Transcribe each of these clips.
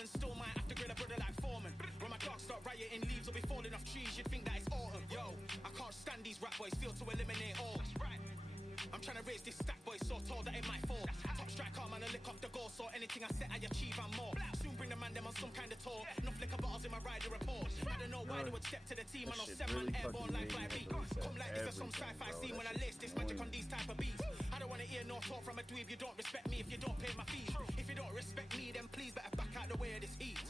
and still might have to grill a brother like Foreman. When my dogs start rioting, leaves will be falling off trees, you'd think that it's autumn. Yo, I can't stand these rap boys, feel to eliminate all. That's right. I'm trying to raise this stack boy so tall that it might fall. Top striker, man, I lick off the goal, so anything I set I achieve and more. Soon bring the man them on some kind of tour. Enough liquor bottles in my rider report. I don't know why they would step to the team. I know 7 man airborne like fly beat. Come like this as some sci-fi scene when I lace this magic on these type of beats. I don't want to hear no talk from a dweeb. You don't respect me if you don't pay my fees. If you don't respect me, then please better back out the way of this heat.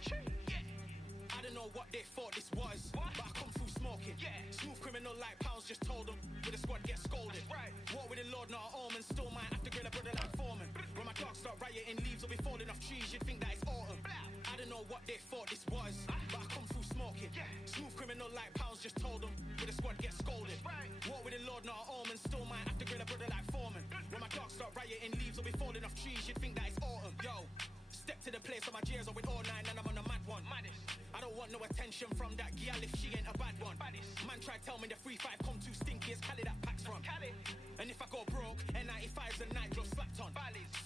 I don't know what they thought this was, but I come through smoking. Smooth criminal like Pounds just told them with the squad get scolded. Walk with the Lord, not an omen, still might have to grill a brother like Foreman. When my dogs start rioting, leaves will be falling off trees, you'd think that it's autumn. I don't know what they thought this was, but I come through smoking. Smooth criminal like Pounds just told them with the squad get scolded. Walk with the Lord, not an omen, still might have to grill a brother like Foreman. When my dogs start rioting, leaves will be falling off trees, you'd think that it's autumn. Yo, step to the place on my J's on with all 9 and I'm on a mad one. I don't want no attention from that gal if she ain't a bad one. Man try tell me the 3-5 come too stinky, it's Cali that packs from. And if I go broke, N95s and nitro slapped on.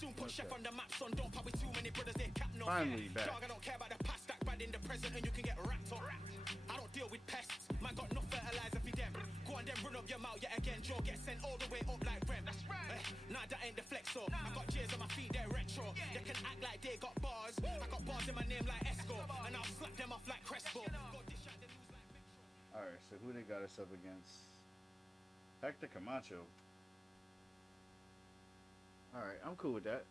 Soon put Chef on the map, son, don't pop with too many brothers, they cap no Finally back. Dog, I don't care about the past, that bad in the present and you can get wrapped on. I don't deal with pests, man got no fertilizer for them. Go on then run up your mouth yet again, Joe get sent all the way up like Rem. Nah, that ain't the flexo, I got J's on my feet, they're retro. They can act like they got bars, I got bars in my name like Esco, and I'll slap them off like Crespo. Alright, so who they got us up against? Hector Camacho. Alright, I'm cool with that.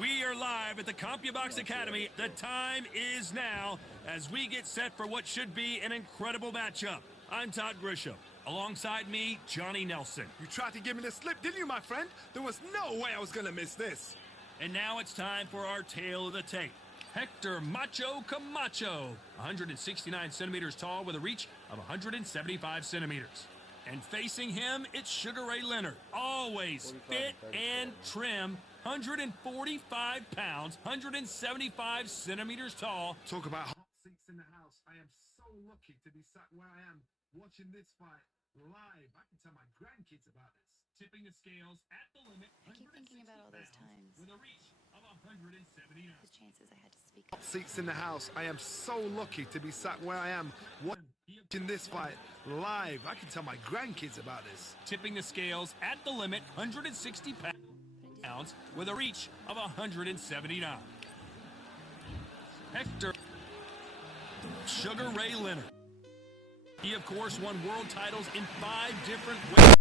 We are live at the CompuBox Academy. The time is now as we get set for what should be an incredible matchup. I'm Todd Grisham. Alongside me, Johnny Nelson. You tried to give me the slip, didn't you, my friend? There was no way I was going to miss this. And now it's time for our tale of the tape. Hector Macho Camacho, 169 centimeters tall with a reach of 175 centimeters. And facing him, it's Sugar Ray Leonard, always fit and trim, 145 pounds, 175 centimeters tall. Talk about hot seats in the house. I am so lucky to be sat where I am watching this fight live. I can tell my grandkids about this. Tipping the scales at the limit. I keep thinking about all those times. With a reach of 179. Whose chances I had to speak Hot seats in the house. I am so lucky to be sat where I am watching this fight live. I can tell my grandkids about this. Tipping the scales at the limit, 160 pounds, with a reach of 179. Hector Sugar Ray Leonard. He, of course, won world titles in 5 different ways.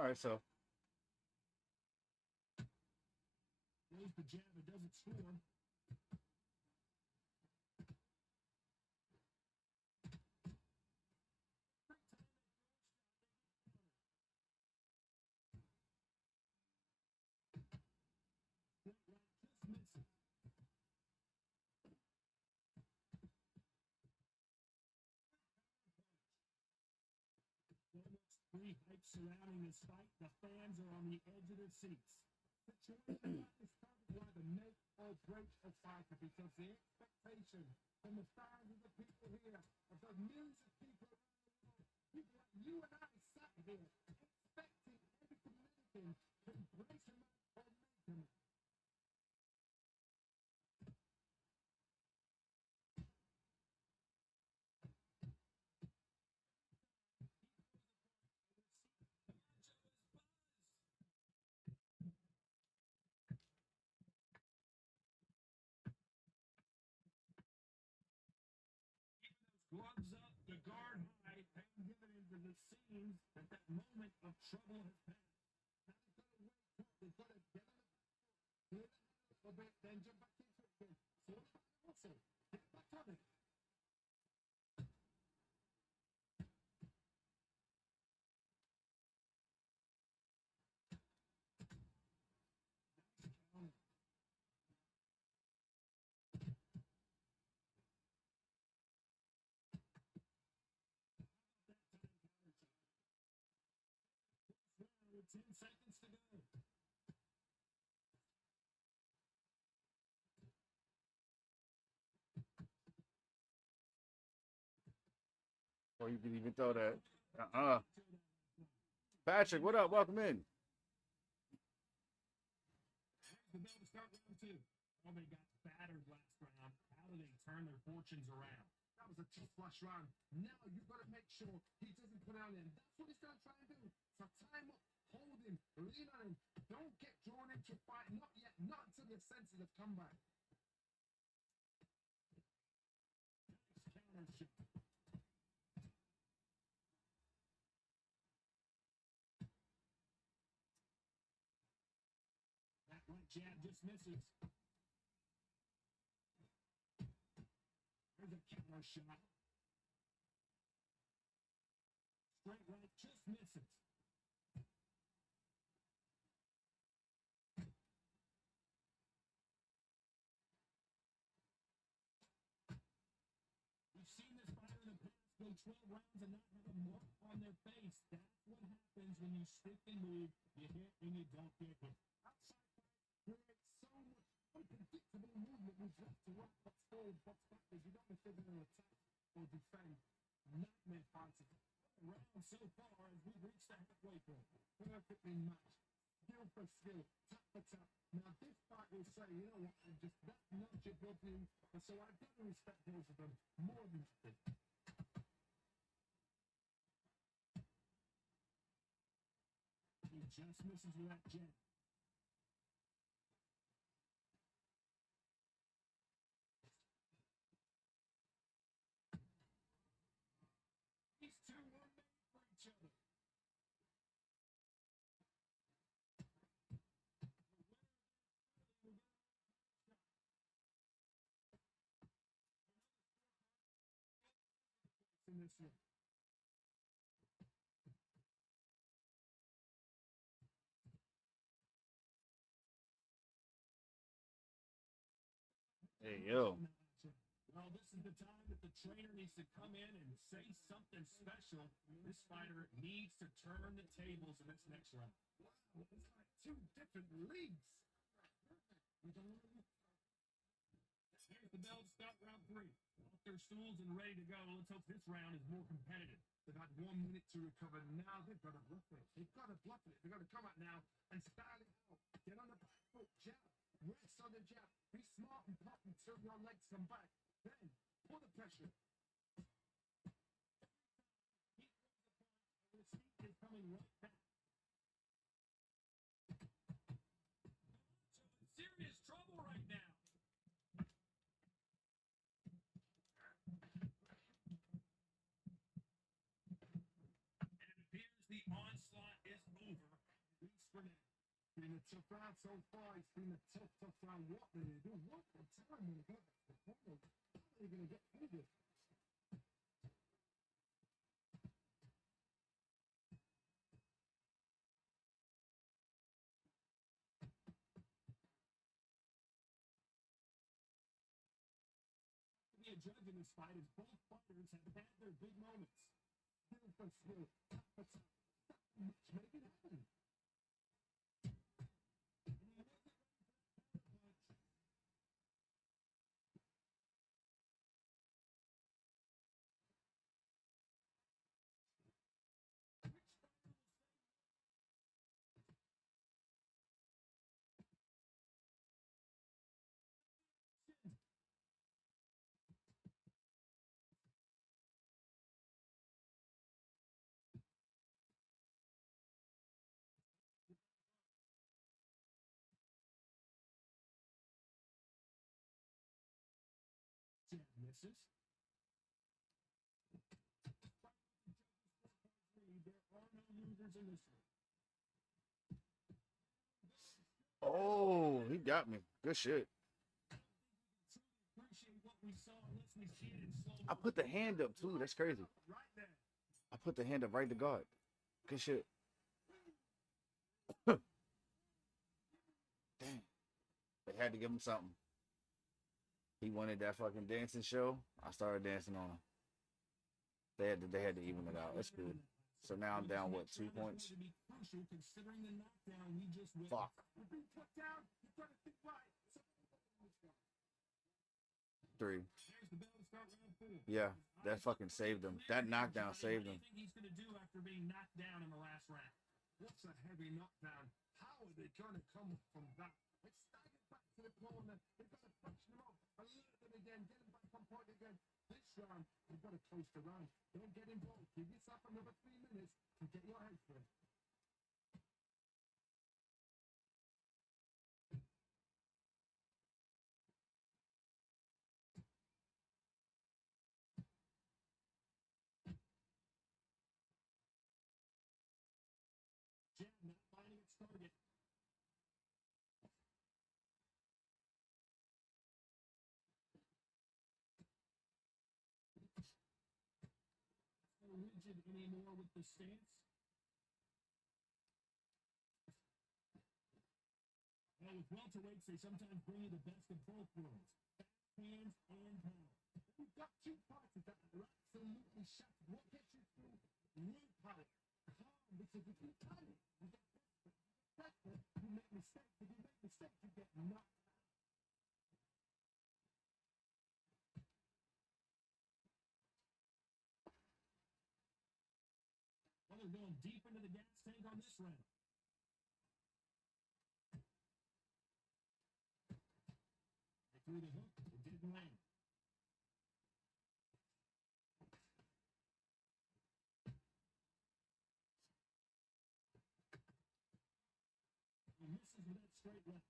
Alright, so There's the jab, it doesn't score. Free hype surrounding this fight. The fans are on the edge of their seats. The choice is probably why the make or break a fighter, because the expectation from the fans of the people here, of the millions of people around the world, people like you and I sat here expecting every American to embrace him or make him. Gloves up, the guard high, paying dividends as it seems that that moment of trouble has passed. Now they've got to wait. They've got to get on the back foot, clear the head a little bit, then jump back into it again. Fortify the muscle. Get back on it. With 10 seconds to go. Or you can even throw that. Patrick, what up? Welcome in. The bell to start round two. Oh, they got battered last round. How do they turn their fortunes around? That was a tough flush round. Now you've got to make sure he doesn't put out in. That's what he's going to try and do. So time up, hold him, lean on him. Don't get drawn into a fight. Not yet. Not until your senses have come back. Counter shot. That right jab just misses. There's a counter shot. Straight right just misses. We've seen this fighter in the past go 12 rounds and not have a mark on their face. That's what happens when you stick and move. You hit and you don't get hit. Outside fight creates so much unpredictable movement. Moves left to right, bucks forward, bucks backwards. You don't know if they're going to attack or defend. Nightmare fights. Round so far as we've reached the halfway point. Perfectly matched. Skill for skill, tap for tap. Now this fight will say, you know what, I'm just that notch above you, and so I've got to respect both of them more than nothing. He just misses with that jab. These two were made for each other. In this one. Hey, yo. Well, this is the time that the trainer needs to come in and say something special. This fighter needs to turn the tables in this next round. Wow, it's like two different leagues. Here's the bell to start round three. Off their stools and ready to go. Let's hope this round is more competitive. They've had 1 minute to recover. Now they've got to bluff it. They've got to bluff it. They've got to come out now and style it out. Get on the back foot, jab. Rest on the jab. Be smart and pop until your legs come back. Then pull the pressure. The seat is coming right back. Serious trouble right now. And it appears the onslaught is over. At least for now. Been a tough round so far. It's been a tough round. What do they do? What the time when they go back to the corner? How are they going to get through this? To be a judge in this fight, as both fighters have had their big moments. Skill for skill. Tap for tap. Not much make it happen. Jab misses. counters in this one. Oh, he got me. Good shit. Appreciate what we saw unless we see it in slow I put the hand up too. That's crazy. right there. I put the hand up right to guard. Good shit. Damn. They had to give him something. He wanted that fucking dancing show. I started dancing on him. They had to even it out. That's good. So now I'm down, what, 2 points? Fuck. 3. Yeah, that fucking saved him. That knockdown saved him. He's going to do after being knocked down in the last round. What's a heavy knockdown? How are they going to come from that? It's staggered back to the corner. They've got to function him up. Alert them again. Get him back on point again. This round, you've got to close the round. Don't get involved. Give yourself another 3 minutes to get your head free. Jab not finding its target. Not rigid anymore with the stance. Well, with welterweights, they sometimes bring you the best of both worlds. Hands and power. You've got 2 parts of that are absolutely shut. What gets you through? Willpower. Calm, because if you panic, you get desperate. You make mistakes. If you make mistakes, you get knocked out. Well, they're going deep into the gas tank on this round. They threw the hook. It didn't land. He misses with that straight left.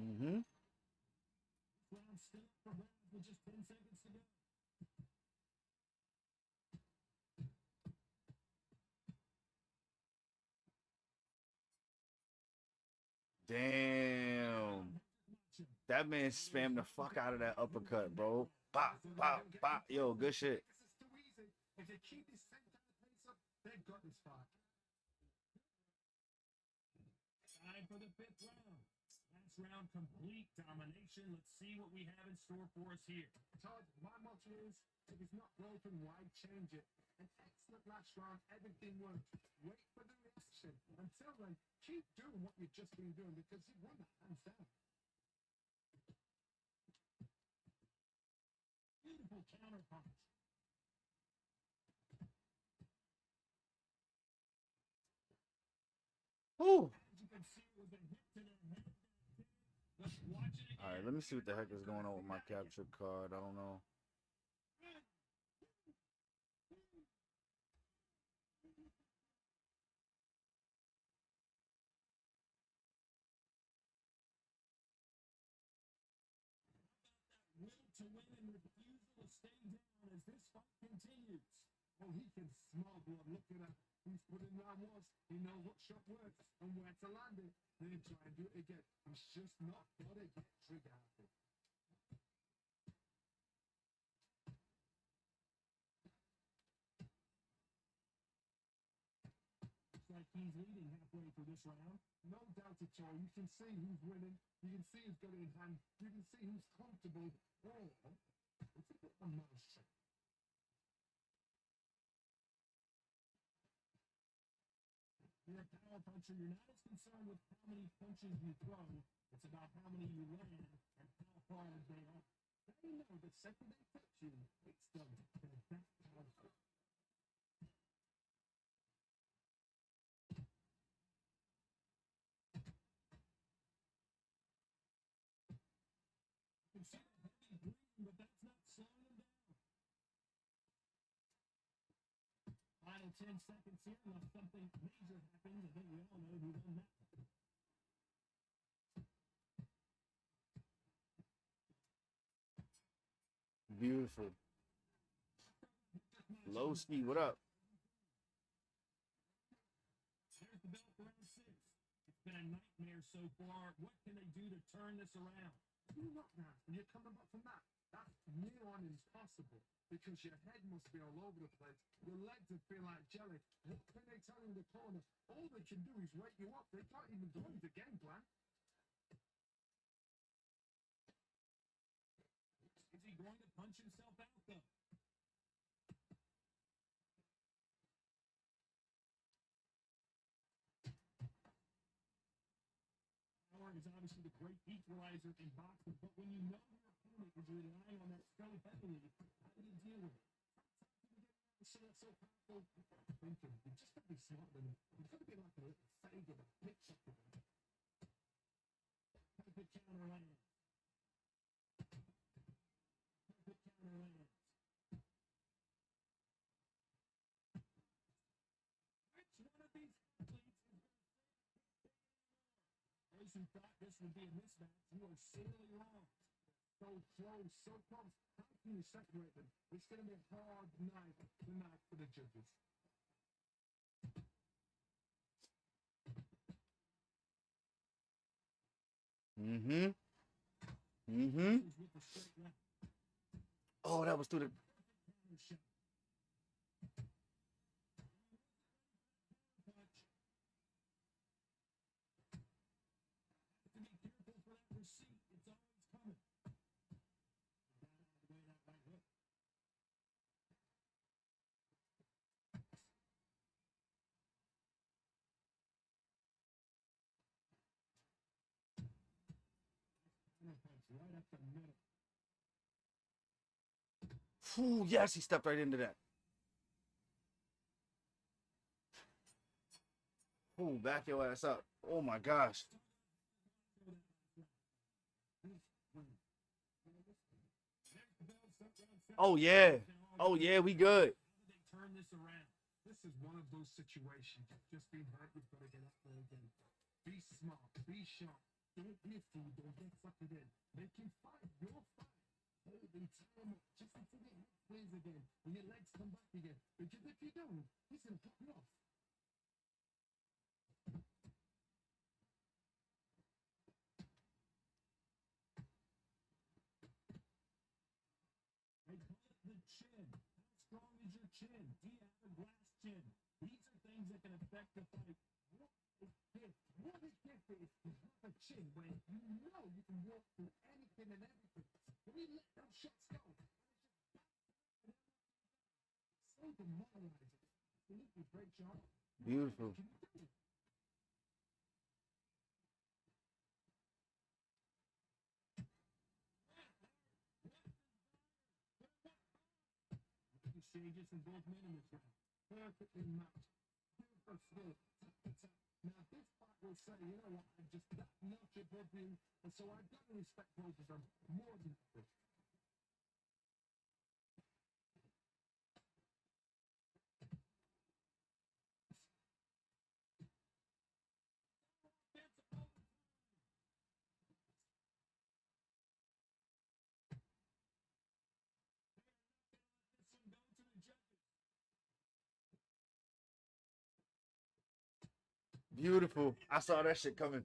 Mm-hmm. Round still up for rounds with just 10 seconds to go. Damn. That man spammed the fuck out of that uppercut, bro. Bop, bop, bop. Yo, good shit. This is too easy. If they keep this same kind of pace up, they've got this far. Time for the 5th round. Last round, complete domination. Let's see what we have in store for us here. Todd, my motto is, if it's not broken, why change it? An excellent last round, everything worked. Wait for the reaction. Until then, keep doing what you've just been doing because you won that hands down. Beautiful counter punch. Woo. As you can see, it was a hit to the head. Let's watch it again. All right, let me see what the heck is going on with my capture card. I don't know. Will to win and refusal to stay down as this fight continues. Oh, he can smell blood. Look at that. He's put in round once. He knows what shot works and where to land it. Then try and do it again. He's just not got to get trigger happy. Looks like he's leading halfway through this round. No doubt at all. You can see who's winning. You can see who's got it in hand. You can see who's comfortable. Oh, it's a bit of a mouse trick. You're a power puncher. You're not as concerned with how many punches you throw. It's about how many you land and how far they are. They know the second they touch you, it's done. They're that powerful. You can see the heavy breathing, but that's not slowing him down. Final 10 seconds here, unless something major happens. I think we all know who won that. Beautiful. Low ski, what up? There's the bell for round 6. It's been a nightmare so far. What can they do to turn this around? You know that. And you're coming back from that. That's near on impossible because your head must be all over the place. Your legs would feel like jelly. What can they tell you in the corner? All they can do is wake you up. They can't even do the game plan. Is he going to punch himself out, though? Power is obviously the great equalizer in boxing, but when you know your opponent is relying on that so heavily, how do you deal with it? So that's so powerful. Thinking, you just got to be smart with it. You've got to be like a little fade of a pitch up to them. Perfect counter land. Perfect counter land. Which one of these athletes is going to those who thought this would be a mismatch, you are sorely wrong. So close, so close. How can you separate them? It's going to be a hard night tonight for the judges. Mm-hmm. Oh, that was through the... Right up the middle. Ooh, yes, he stepped right into that. Ooh, back your ass up. Oh my gosh. Oh yeah. Oh yeah, we good. Turn this around. This is one of those situations. You've just been hurt. You've got to get up there again. Be smart. Be sharp. Don't be a fool. Don't get sucked in. Make him fight. You'll fight. Hold him, tie him up. Just until your head clears again. And your legs come back again. Because if you don't, he's going to cut you off. They call it the chin. How strong is your chin? Do you have a glass chin? These are things that can affect the fight. What a gift. What a gift it is to have a chin when you know you can walk through anything and everything. When you let those shots go, so demoralizing. Absolutely great job. Beautiful. Exchanges from both men in this round. Perfectly matched. Beautiful skill. Now this fight will say, you know what, I'm just that much above you, and so I've got to respect both of them more than ever. Beautiful. I saw that shit coming.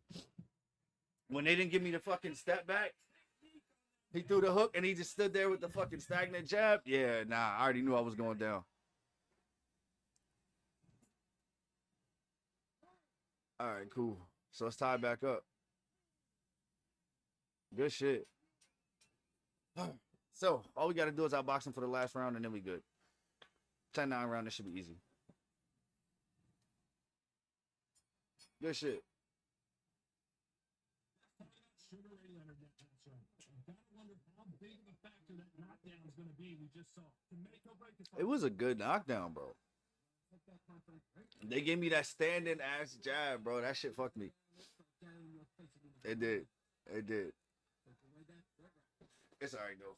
When they didn't give me the fucking step back, he threw the hook and he just stood there with the fucking stagnant jab. Yeah, nah, I already knew I was going down. All right, cool. So let's tie it back up. Good shit. So all we got to do is outbox him for the last round and then we good. 10-9 round, this should be easy. Good shit. Sugar Ray Leonard that last round. I gotta wonder how big of a factor that knockdown is going to be. We just saw to make or break the fight. It was a good knockdown, bro. They gave me that standing ass jab, bro. That shit fucked me. It did. It did. It's all right, though.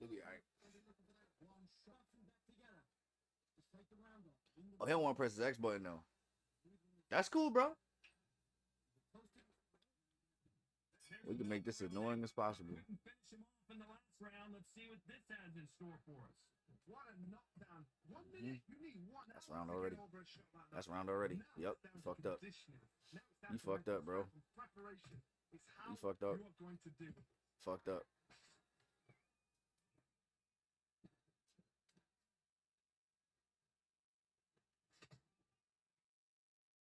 We'll be all right. Oh, he don't want to press his X button, though. That's cool, bro. There's We can make this annoying as possible. Couldn't finish him off in the last round. Let's see what this has in store for us. What a knockdown. 1 minute, you need 1 That's hour round to already. get over a shot like that. That's round already. Now Yep, it's down you to fucked up. conditioning. Now it's down You to fucked up, bro. mental preparation. It's how You fucked up. you are going to do it. Fucked up.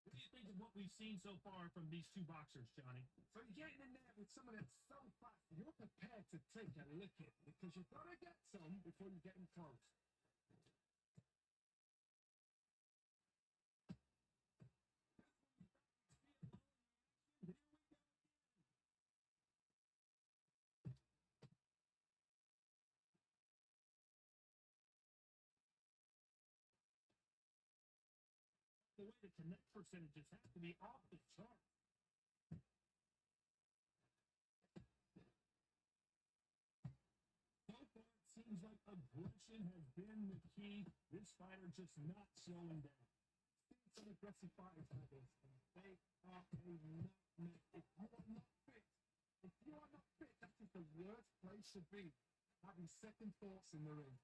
What do you think of what we've seen so far from these two boxers, Johnny? So you're getting in there with someone that's so fast, you're prepared to take a licking because you've got to get some before you get in close. The way the connect percentages have to be off the chart. So far, it seems like aggression has been the key. This fighter just not slowing down. Some aggressive fighters like this, and they are a nightmare. If you are not fit, that is the worst place to be. Having second thoughts in the ring.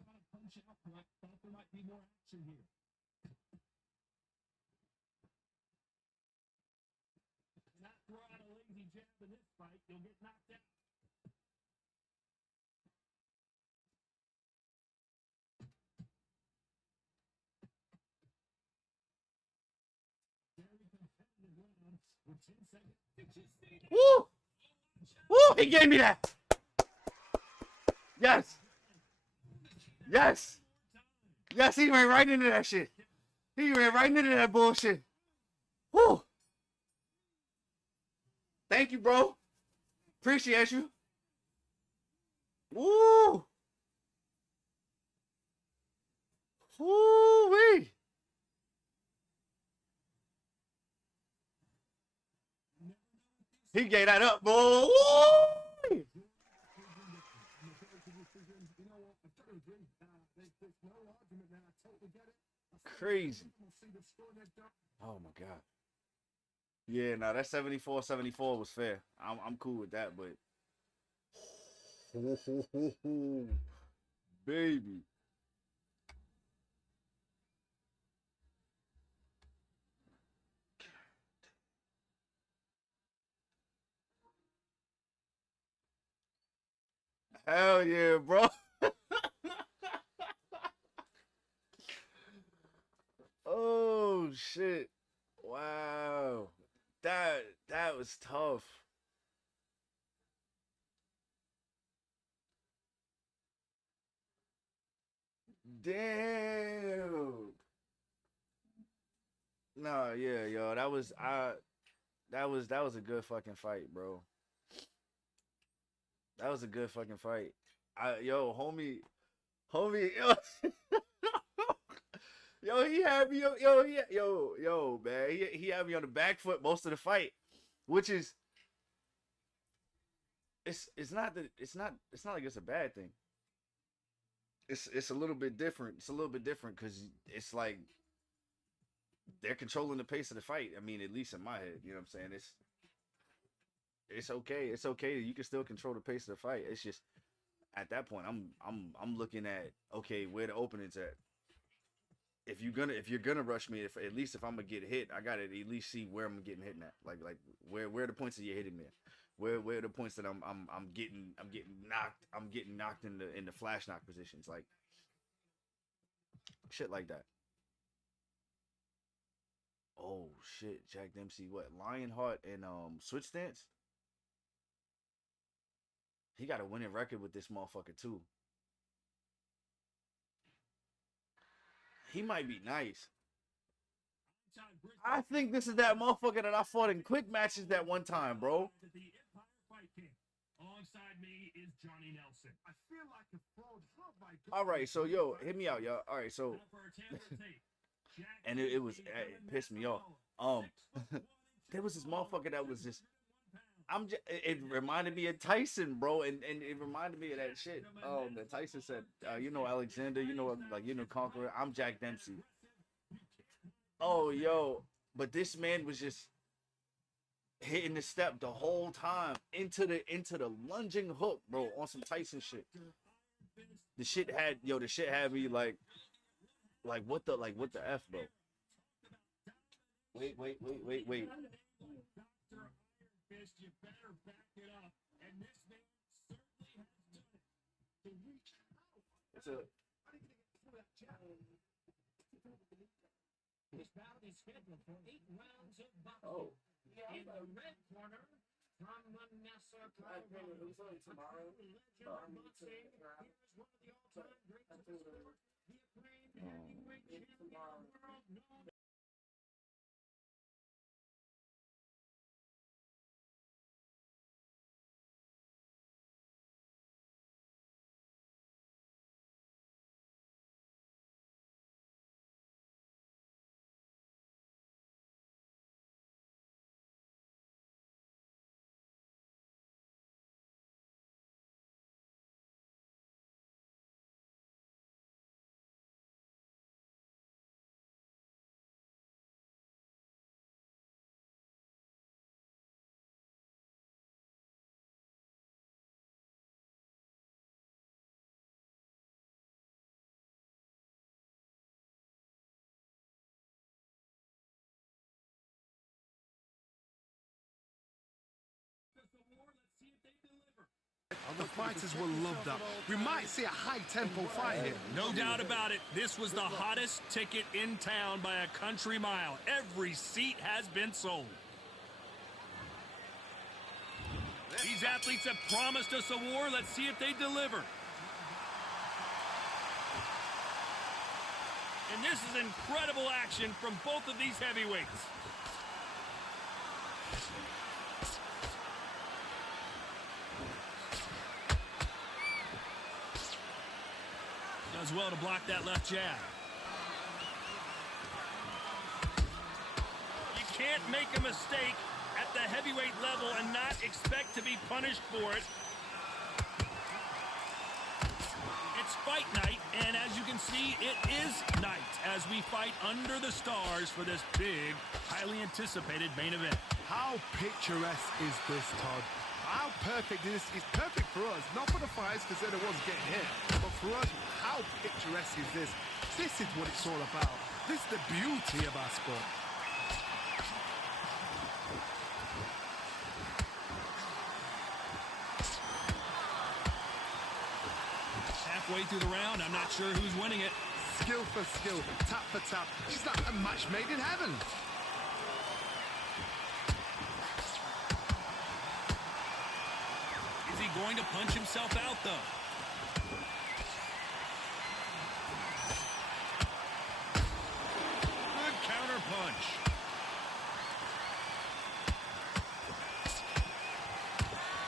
I want to punch out, but I thought there might be more action here. Not throw out a lazy jab in this fight, you'll get knocked out. Very competitive round with 10 seconds. Did you see that? Woo! Woo! He gave me that. Yes. Yes. Yes, he ran right into that shit. He ran right into that bullshit. Woo! Thank you, bro. Appreciate you. Woo! Woo-wee! He gave that up, boy. Woo! You know what? I've got to agree. There's no argument there. I totally get it. Crazy. We'll see the score they've done. Oh my god. Yeah, no, that 74-74 was fair. I'm cool with that, but baby. Hell yeah, bro. Oh shit. Wow. That was tough. Damn. No, yeah, yo, that was a good fucking fight, bro. That was a good fucking fight. Yo, homie, yo, yo, he had me, yo, man, he had me on the back foot most of the fight, which is, it's not like it's a bad thing. It's a little bit different. It's a little bit different because it's like they're controlling the pace of the fight. I mean, at least in my head, you know what I'm saying? It's okay. It's okay. You can still control the pace of the fight. It's just at that point, I'm looking at, okay, where the opening's at. If you're gonna rush me, at least if I'm gonna get hit, I gotta at least see where I'm getting hit at. Like where are the points that you're hitting me at? Where are the points that I'm getting knocked in the flash knock positions, like shit like that. Oh shit, Jack Dempsey, what, Lionheart and switch stance? He got a winning record with this motherfucker too. He might be nice. I think this is that motherfucker that I fought in quick matches that one time, bro. Alongside me is Johnny Nelson. I feel like a fraud. How have I got All right, so yo, hit me out, y'all. All right, so and it pissed me off. There was this motherfucker that was just It reminded me of Tyson, bro, and it reminded me of that shit. That Tyson said, Alexander, Conqueror. I'm Jack Dempsey. Oh, yo, but this man was just hitting the step the whole time into the lunging hook, bro, on some Tyson shit. The shit had me like what the F, bro. Wait. You better back it up. And this man certainly has done it. To reach out. It's a. This bout is scheduled for 8 rounds of boxing. Oh. In the red corner, from Manassas, Colorado, a true legend of boxing. Here's one of the all-time greats of the sport, the acclaimed heavyweight champion of the world, known. The fighters will love that. We might see a high-tempo fight here. No doubt about it. This was the hottest ticket in town by a country mile. Every seat has been sold. These athletes have promised us a war. Let's see if they deliver. And this is incredible action from both of these heavyweights. Does well to block that left jab. You can't make a mistake at the heavyweight level and not expect to be punished for it. It's fight night, and as you can see, it is night as we fight under the stars for this big, highly anticipated main event. How picturesque is this, Todd? How perfect is this? It's perfect for us, not for the fighters because they're the ones getting hit, but for us, how picturesque is this? This is what it's all about. This is the beauty of our sport. Halfway through the round, I'm not sure who's winning it. Skill for skill, tap for tap. She's like a match made in heaven. Is he going to punch himself out, though? Good counter punch.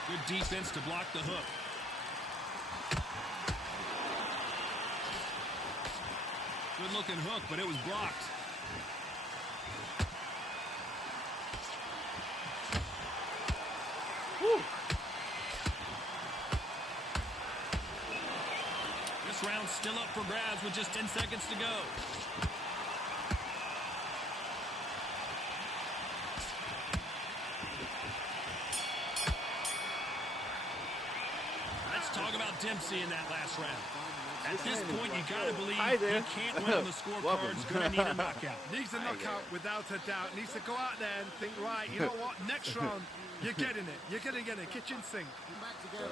Good defense to block the hook. Good looking hook, but it was blocked. Whew. This round's still up for grabs with just 10 seconds to go. Let's talk about Dempsey in that last round. At this point, you gotta believe he can't win on the scorecards. Gonna need a knockout. Needs a knockout without a doubt. Needs to go out there and think, right, you know what? Next round, you're getting it. You're gonna get it. Kitchen sink. Back together.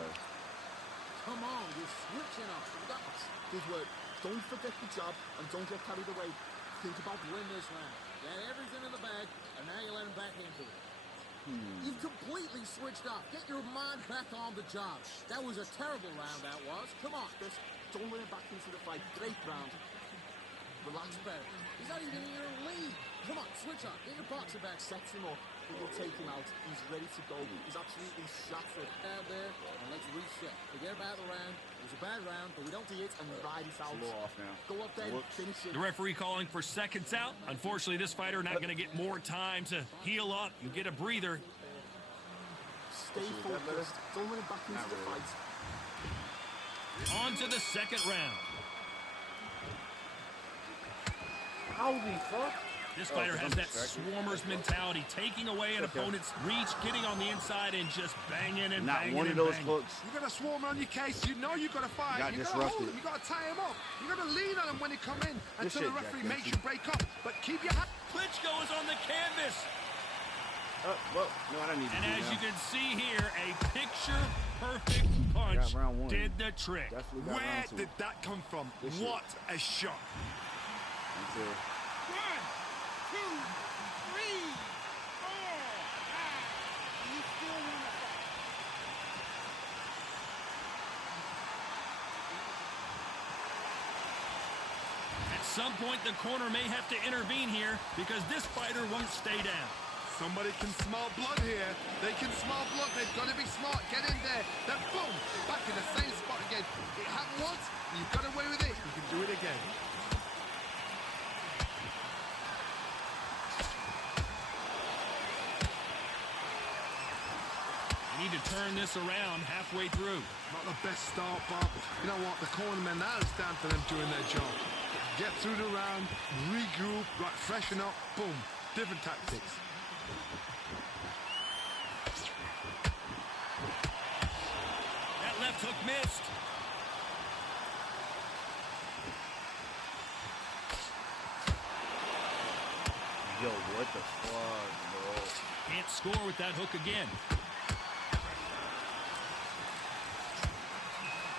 Come on, you're switching up. Good work. Don't forget the job and don't get carried away. Think about winning this round. You had everything in the bag, and now you let him back into it. You've completely switched off. Get your mind back on the job. That was a terrible round, that was. Come on, Chris. Don't let him back into the fight. Great round. Relax better. He's not even in your lead. Come on, switch on. Get your boxer back. Sets him up. We'll take him out. He's ready to go. He's absolutely shattered. Out there, and let's reset. Forget about the round. It was a bad round, but we don't see it, and we ride it out. A little off now. Go up there and finish it. The referee calling for seconds out. Unfortunately, this fighter not going to get more time to heal up and get a breather. Stay Is that better? focused. Don't run it back into Not the really. fight. On to the second round. Holy fuck! This fighter has I'm that distracted. swarmer's mentality, taking away an opponent's reach, getting on the inside, and just banging and Not banging one and of those banging. hooks. You got a swarm on your case. You know you got to fight. Got You got to hold disrupted. him. You got to tie him up. You got to lean on him when he come in until shit, the referee Jack makes Dempsey. you break up. But keep your hand. Klitschko is on the canvas. Well, no, I don't need to And do as now. you can see here, a picture-perfect punch Got round one. did the trick. Definitely got Where round two. did that come from? This shit. What a shot. Until 1, 2, 3, 4, 5. You still want to fight. At some point, the corner may have to intervene here because this fighter won't stay down. Somebody can smell blood here. They can smell blood. They've got to be smart. Get in there. Then boom, back in the same spot again. It happened once. You got away with it. You can do it again. You need to turn this around halfway through. Not the best start, but you know what? The cornermen, now it's down to them doing their job. Get through the round, regroup, right, freshen up, boom. Different tactics. That left hook missed. yo, what the fuck, bro? Can't score with that hook again.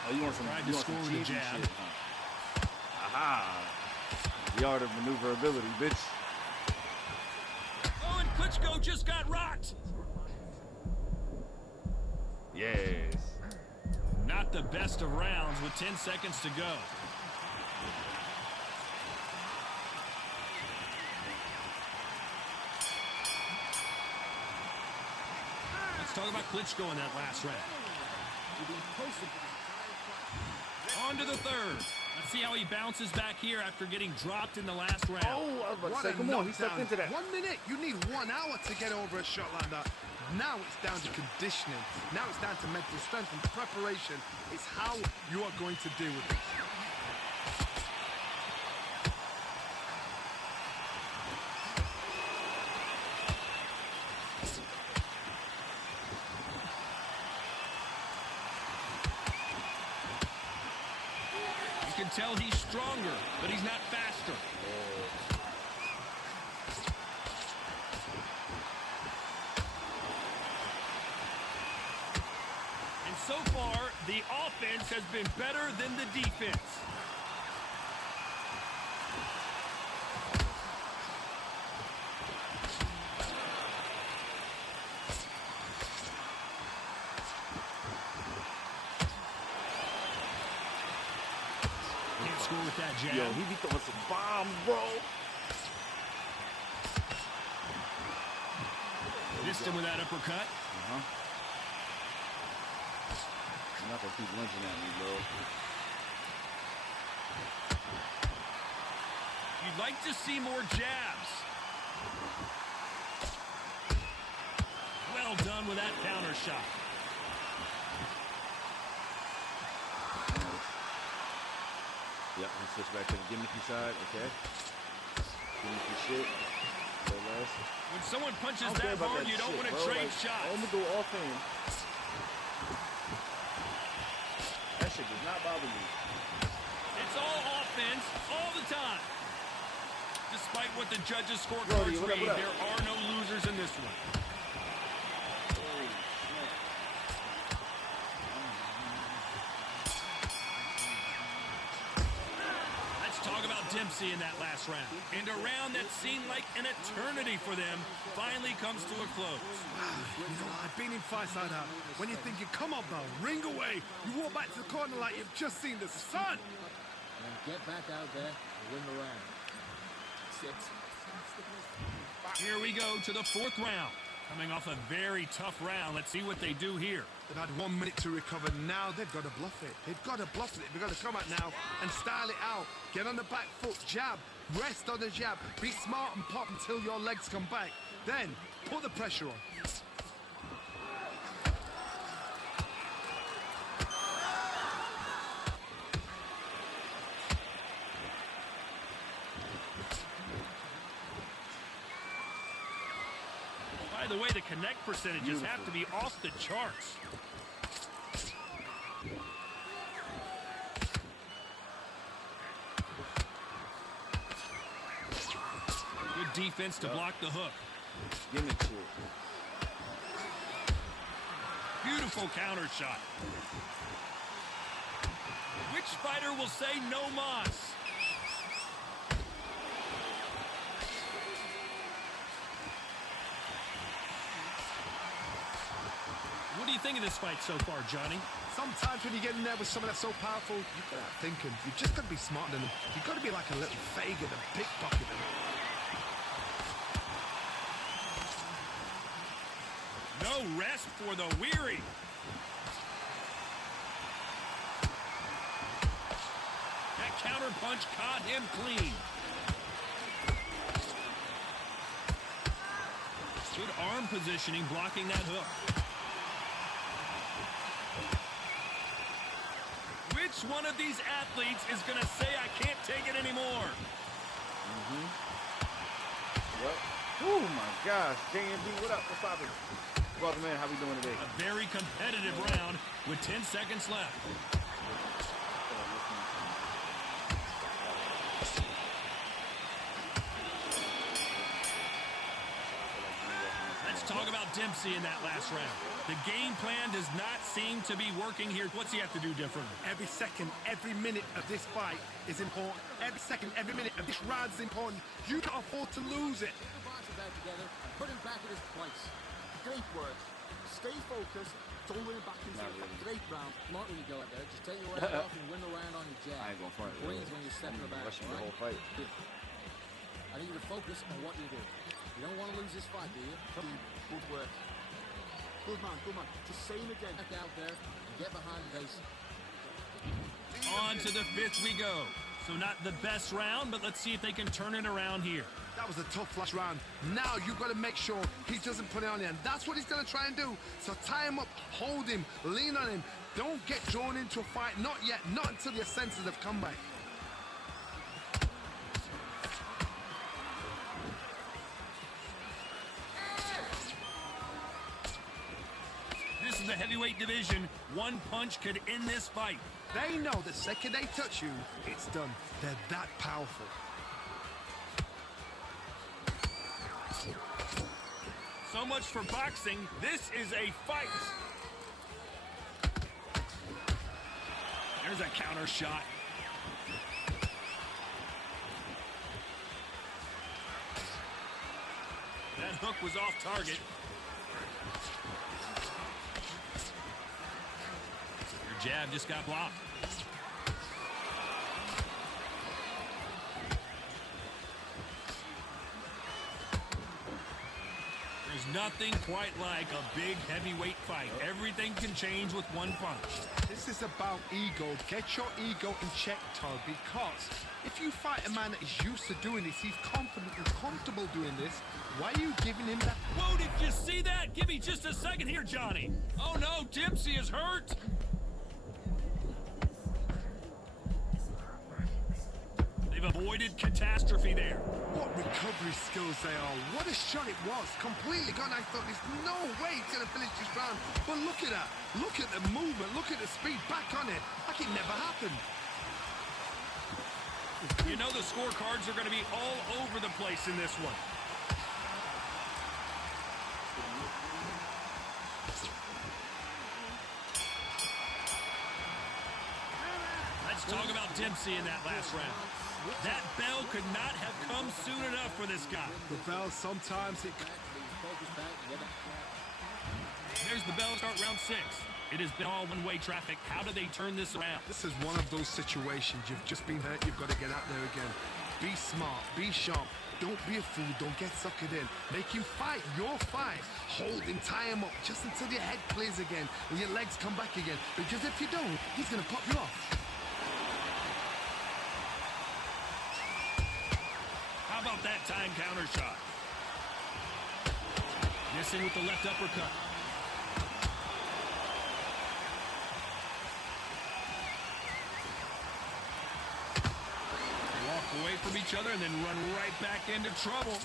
Oh, you want some? Tried to You want score some with a cheesy jab. shit, huh? Aha! The art of maneuverability, bitch. Oh, and Klitschko just got rocked. Yes. Not the best of rounds with 10 seconds to go. Let's talk about Klitschko in that last round. On to the third. Let's see how he bounces back here after getting dropped in the last round. Oh, I was about What to say, a come on, he stepped knockdown. into that. 1 minute. You need 1 hour to get over a shot like that. Now it's down to conditioning. Now it's down to mental strength and preparation. It's how you are going to deal with it. You can tell he's stronger, but he's not faster. And so far, the offense has been better than the defense. Can't score with that jab. Yo, he be throwing some bombs, bro. Missed him with that uppercut. You're not gonna keep lunging at me, bro. You'd like to see more jabs. Well done with that counter shot. Yep, he switched back to the gimmicky side. Okay. Gimmicky shit. Say less. When someone punches I don't care that about hard, that you don't shit, want to bro. trade Like, shots. I'm gonna go off in. That shit does not bother me. It's all offense all the time. Despite what the judges' Brody, scorecards what up, read, what up? there are no losers in this one. Let's talk about Dempsey in that last round. And a round that seemed like an eternity for them finally comes to a close. You know, I've been in fights like that. When you're thinking, come on, bro, ring away. You walk back to the corner like you've just seen the sun. And get back out there and win the round. 6. Here we go to the fourth round. Coming off a very tough round. Let's see what they do here. They've had 1 minute to recover. Now they've got to bluff it. They've got to bluff it. They've got to come out now and style it out. Get on the back foot, jab, rest on the jab. Be smart and pop until your legs come back. Then put the pressure on. the way, the connect percentages have to be off the charts. Good defense to block the hook. Give me shit. Beautiful counter shot. Which fighter will say no mas? What do you think of this fight so far, Johnny? Sometimes when you get in there with someone that's so powerful, you've got to have thinking. You've just got to be smarter than them. You've got to be like a little faggot and pickpocket them. No rest for the weary. That counter punch caught him clean. Good arm positioning, blocking that hook. Which one of these athletes is going to say, I can't take it anymore? What? Oh my gosh. JMB, what up? What's poppin'? Brother man, how we doing today? A very competitive round with 10 seconds left. Let's talk about Dempsey in that last round. The game plan does not seem to be working here. What's he have to do differently? Every second, every minute of this fight is important. Every second, every minute of this round is important. You can't afford to lose it. Get the boxes back together and put him back in his place. Great work. Stay focused. Don't let him back into it. Great round. Smart when you go out there. Just take your right off and win the round on your jab. I ain't going front. Breathe when you're stepping back. Rushing the whole fight. I need you to focus on what you do. You don't want to lose this fight, do you? Good work. Good man, good man. Just say him again. Back out there and get behind the base. On to the fifth we go. So not the best round, but let's see if they can turn it around here. That was a tough last round. Now you've got to make sure he doesn't put it on you. And that's what he's going to try and do. So tie him up, hold him, lean on him. Don't get drawn into a fight. Not yet. Not until your senses have come back. This is the heavyweight division. One punch could end this fight. They know the second they touch you, it's done. They're that powerful. So much for boxing. This is a fight. There's a counter shot. That hook was off target. Your jab just got blocked. There's nothing quite like a big heavyweight fight. Everything can change with one punch. This is about ego. Get your ego in check, Todd, because if you fight a man that is used to doing this, he's confident and comfortable doing this, why are you giving him that? Whoa, did you see that? Give me just a second here, Johnny. Oh no, Dempsey is hurt. They've avoided catastrophe there. What recovery skills they are. What a shot it was. Completely gone. I thought there's no way he's going to finish this round. But look at that. Look at the movement. Look at the speed. Back on it. Like it never happened. You know the scorecards are going to be all over the place in this one. Let's talk about Dempsey in that last round. That bell could not have come soon enough for this guy. The bell, sometimes it... There's the bell to start round 6. It has been all one-way traffic. How do they turn this around? This is one of those situations. You've just been hurt. You've got to get out there again. Be smart. Be sharp. Don't be a fool. Don't get suckered in. Make him fight your fight. Hold him. Tie him up just until your head clears again and your legs come back again. Because if you don't, he's going to pop you off. How about that time counter shot? Missing with the left uppercut. Walk away from each other and then run right back into trouble.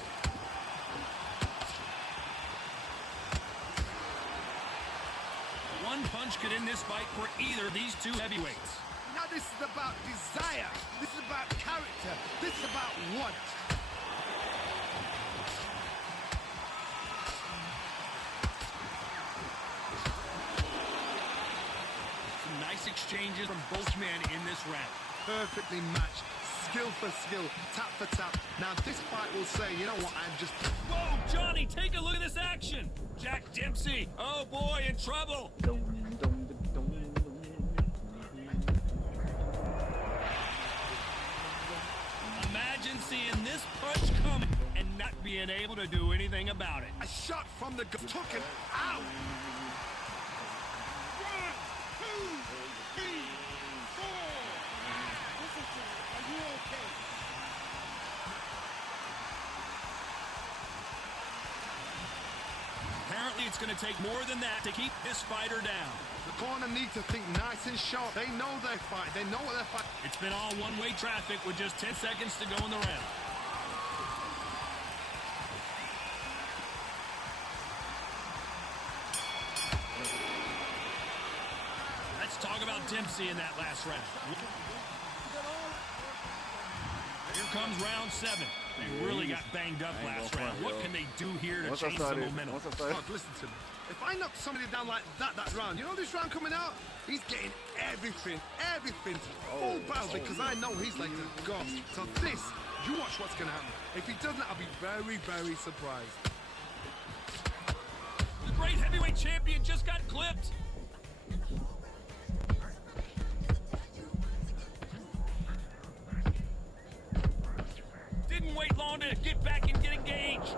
One punch could end this fight for either of these two heavyweights. Now this is about desire. This is about character. This is about want. Some nice exchanges from both men in this round. Perfectly matched. Skill for skill. Tap for tap. Now this fight will say, you know what, I'm just... Whoa, Johnny, take a look at this action. Jack Dempsey, oh boy, in trouble. Imagine seeing this punch coming and not being able to do anything about it. A shot from the gut. Took it out. 1, 2, 3, 4. Are you okay? Apparently it's going to take more than that to keep this fighter down. The corner need to think nice and sharp. They know their fight. They know what they're fighting. It's been all one-way traffic with just 10 seconds to go in the round. Let's talk about Dempsey in that last round. Here comes round 7. They really got banged up last round. What can they do here to change the momentum? God, listen to me. If I knock somebody down like that round, you know this round coming out? He's getting everything, full barrel because I know he's like a ghost. So this, you watch what's going to happen. If he doesn't, I'll be very, very surprised. The great heavyweight champion just got clipped. Didn't wait long to get back and get engaged.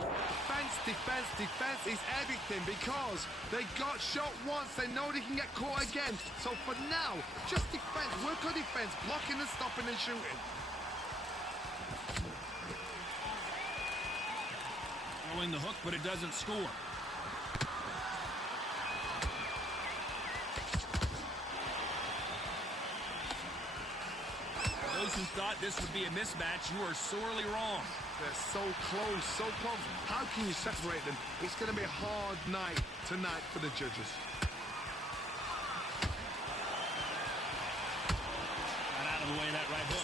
Defense is everything because they got shot once. They know they can get caught again. So for now, just defense. Work on defense. Blocking and stopping and shooting. Throwing the hook, but it doesn't score. Those who thought this would be a mismatch, you are sorely wrong. They're so close, so close. How can you separate them? It's going to be a hard night tonight for the judges. Got out of the way of that right hook.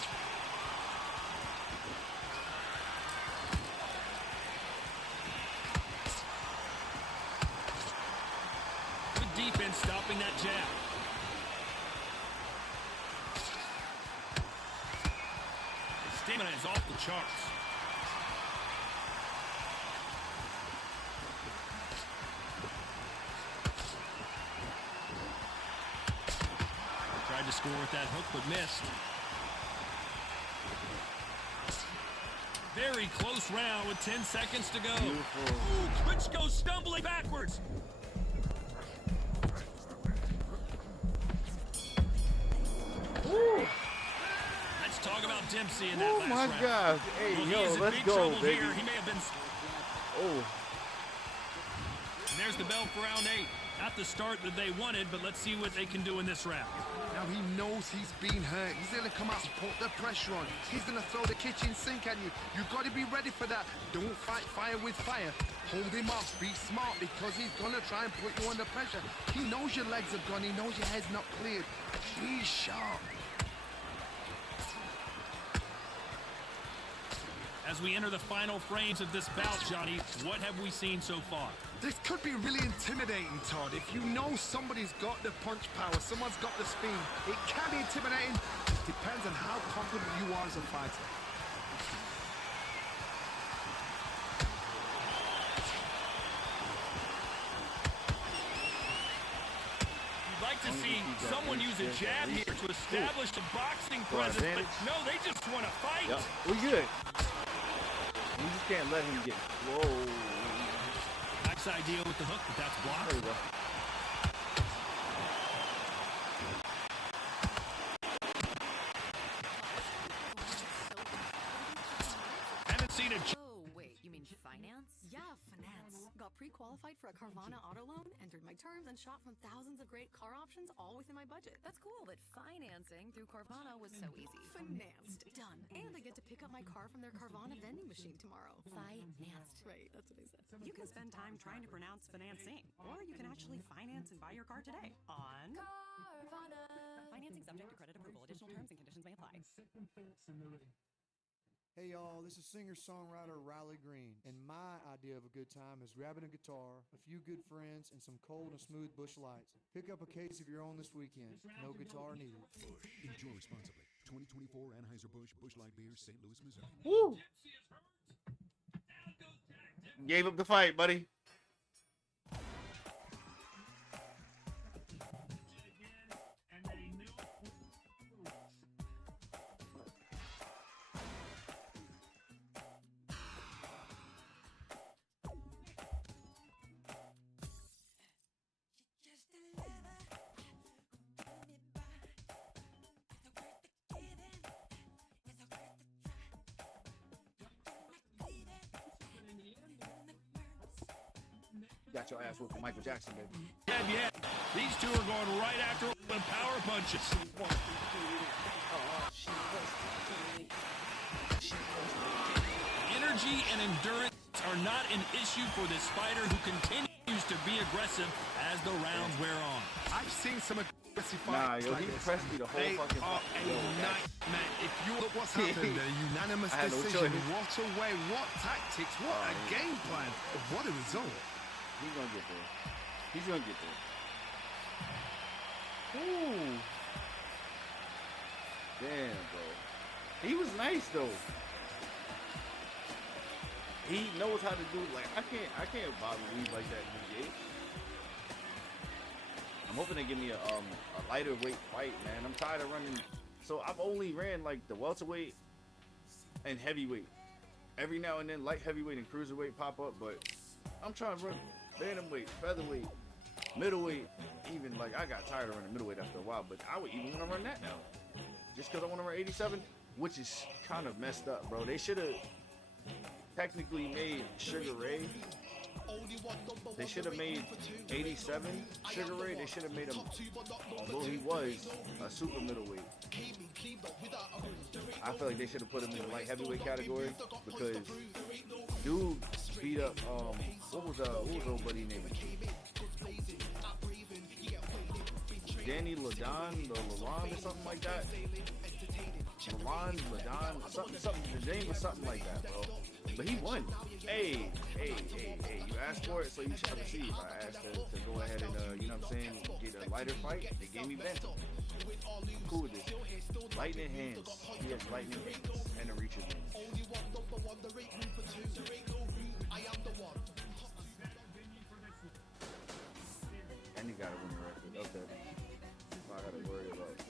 Good defense stopping that jab. His stamina is off the charts. Tried to score with that hook, but missed. Very close round with 10 seconds to go. Ooh, Klitschko stumbling backwards. Let's talk about Dempsey in that last round. Oh my God. Hey, Well, he yo, is in let's big go, trouble baby. here. He may have been... Oh. And there's the bell for round 8. Not the start that they wanted, but let's see what they can do in this round. Now he knows he's been hurt. He's going to come out and put the pressure on. He's going to throw the kitchen sink at you. You've got to be ready for that. Don't fight fire with fire. Hold him off. Be smart because he's going to try and put you under pressure. He knows your legs have gone. He knows your head's not cleared. Be sharp. As we enter the final frames of this bout, Johnny, what have we seen so far? This could be really intimidating, Todd. If you know somebody's got the punch power, someone's got the speed, it can be intimidating. It depends on how confident you are as a fighter. You'd like to see someone use a jab here to establish a boxing presence, but no, they just want to fight. Yep. We good. We just can't let him get... Whoa. Nice idea with the hook, but that's blocked. There we go. Haven't seen a... Oh, wait, you mean Finance? Yeah, finance. Got pre-qualified for a Carvana auto loan, entered my terms, and shop from thousands of great car options, all within my budget. That's cool, but financing through Carvana was so easy. Financed. Done. And I get to pick up my car from their Carvana vending machine tomorrow. Financed. Right, that's what I said. You can spend time trying to pronounce financing, or you can actually finance and buy your car today on Carvana. Financing subject to credit approval. Additional terms and conditions may apply. Second thoughts in the ring. Hey y'all, this is singer-songwriter Riley Green, and my idea of a good time is grabbing a guitar, a few good friends, and some cold and smooth Busch Lights. Pick up a case of your own this weekend. No guitar needed. Enjoy responsibly. 2024 Anheuser-Busch Busch Light Beer, St. Louis, Missouri. Woo! Gave up the fight, buddy. Got your ass whooped for Michael Jackson, baby. Yeah. These two are going right after the power punches. Energy and endurance are not an issue for this fighter who continues to be aggressive as the rounds wear on. I've seen some aggressive Nah, fights yo, like he this. pressed me the whole They fucking are fight. a Yo, nightmare. If you look what's happened, a unanimous I had no decision. choice. What a way, what tactics, what a game plan, what a result. He's gonna get there. He's gonna get there. Ooh. Damn, bro. He was nice though. He knows how to do. Like I can't bother leave like that in the game. I'm hoping they give me a lighter weight fight, man. I'm tired of running. So I've only ran like the welterweight and heavyweight. Every now and then light heavyweight and cruiserweight pop up, but I'm trying to run bantamweight, featherweight, middleweight. Even like I got tired of running middleweight after a while, but I would even want to run that now. Just because I want to run 87, which is kind of messed up, bro. They should have technically made Sugar Ray. They should have made 87 Sugar Ray. They should have made him, although he was a super middleweight. I feel like they should have put him in the light heavyweight category because dude beat up what was old buddy name? Danny Ladon or something like that. Ladon, something. The name was something like that, bro. But he won. Hey, you asked for it, so you shall receive. I asked to go ahead and, you know what I'm saying, get a lighter fight. They gave me Bento. I'm cool with this. Lightning hands. He has lightning hands and a reach of hands. And he got to win the record. Okay. I gotta worry about you.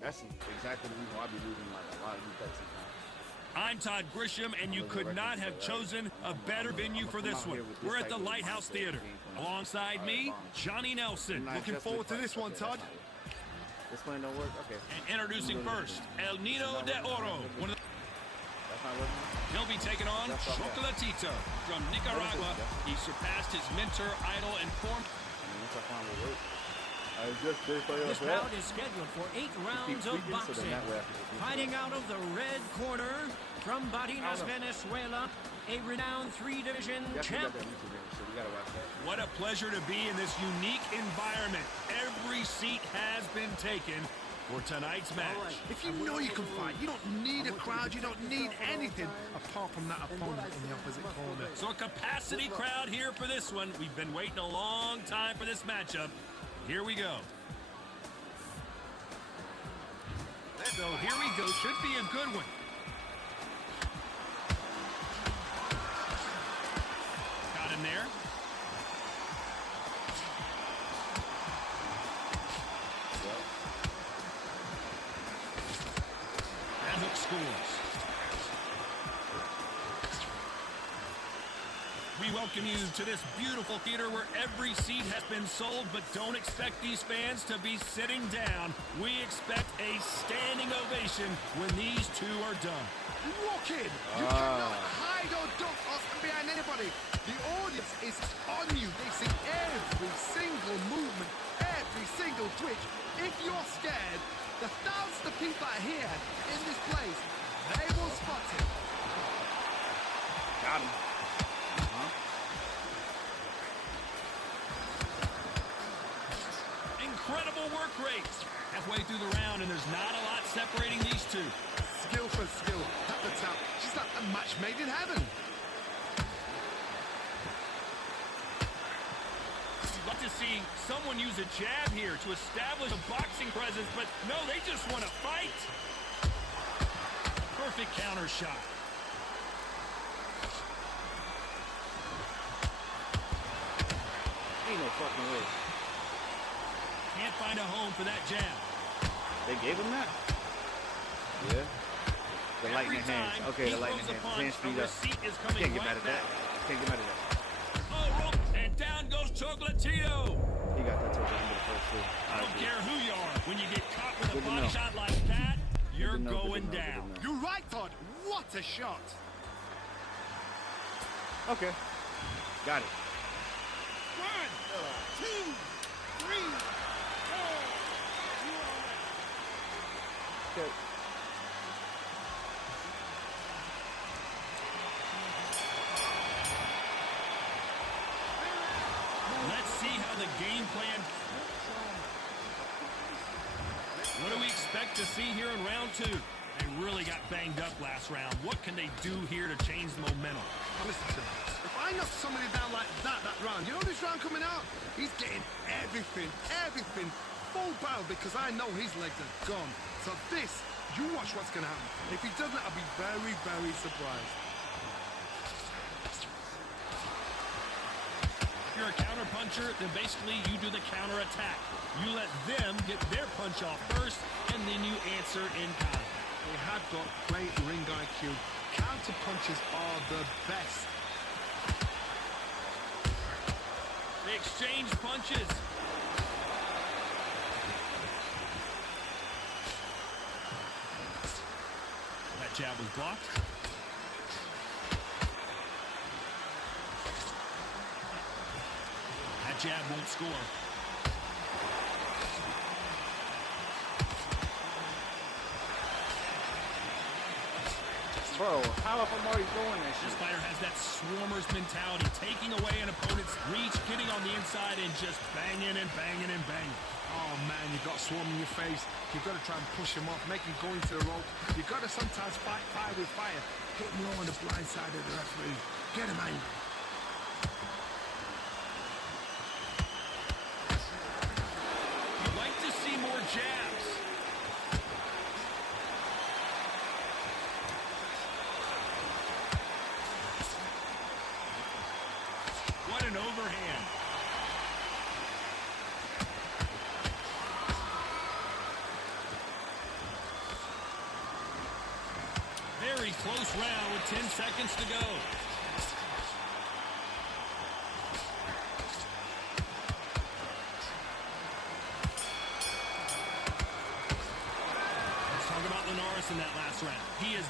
That's exactly the reason why I be losing like a lot of these bets sometimes. I'm Todd Grisham, and you could not have chosen a better venue for this one. We're at the Lighthouse Theater. Alongside me, Johnny Nelson. Looking forward to this one, Todd. This plan don't work? Okay. And introducing first, El Nido de Oro. One of the That's not working? He'll be taking on Chocolatito from Nicaragua. He surpassed his mentor, idol, and form. This bout is scheduled for 8 rounds of boxing. Fighting out of the red corner from Barinas, Venezuela, a renowned 3-division champ. What a pleasure to be in this unique environment. Every seat has been taken for tonight's match. Right. If you know you can fight, you don't need a crowd, you don't need anything apart from that opponent in the opposite corner. So a capacity crowd here for this one. We've been waiting a long time for this matchup. Here we go. So here we go. Should be a good one. Got him there. That hook scores. We welcome welcome you to this beautiful theater where every seat has been sold, but don't expect these fans to be sitting down. We expect a standing ovation when these two are done. Walk in. You cannot hide or duck or stand behind anybody. The audience is on you. They see every single movement, every single twitch. If you're scared, the thousands of people that are here in this place, they will spot it. Got him. Incredible work rate. Halfway through the round, and there's not a lot separating these two. Skill for skill. At the top. She's like a match made in heaven. You'd like to see someone use a jab here to establish a boxing presence, but no, they just want to fight. Perfect counter shot. Ain't no fucking way. Can't find a home for that jab. They gave him that? Yeah. The lightning hands. Okay, the lightning hands. Hand speed up. Can't get mad at that. Can't get mad at that. Oh, and down goes Chocolatito. He got that towards the end of the first two. I don't care who you are. When you get caught with a body shot like that, you're going down. You're right, Todd. What a shot. Okay. Got it. 1, 2, 3, 4. Okay. Let's see how the game plan. What do we expect to see here in round two? They really got banged up last round. What can they do here to change the momentum? Listen to me. If I knock somebody down like that round, you know this round coming out? He's getting everything full barrel because I know his legs are gone. So this, you watch what's going to happen. If he doesn't, I'll be very, very surprised. If you're a counter puncher, then basically you do the counter attack. You let them get their punch off first, and then you answer in kind. They have got great ring IQ. Counter punches are the best. They exchange punches. That jab was blocked. That jab won't score. Bro, how if I'm already throwing that shit? This fighter has that swarmer's mentality, taking away an opponent's reach, getting on the inside, and just banging and banging and banging. Oh man, you got swarm in your face. You've got to try and push him off, make him go into the rope. You've got to sometimes fight fire with fire. Hit him low on the blind side of the referee. Get him angry. You'd like to see more jabs. What an overhand. Very close round with 10 seconds to go. Let's talk about Linares in that last round. He is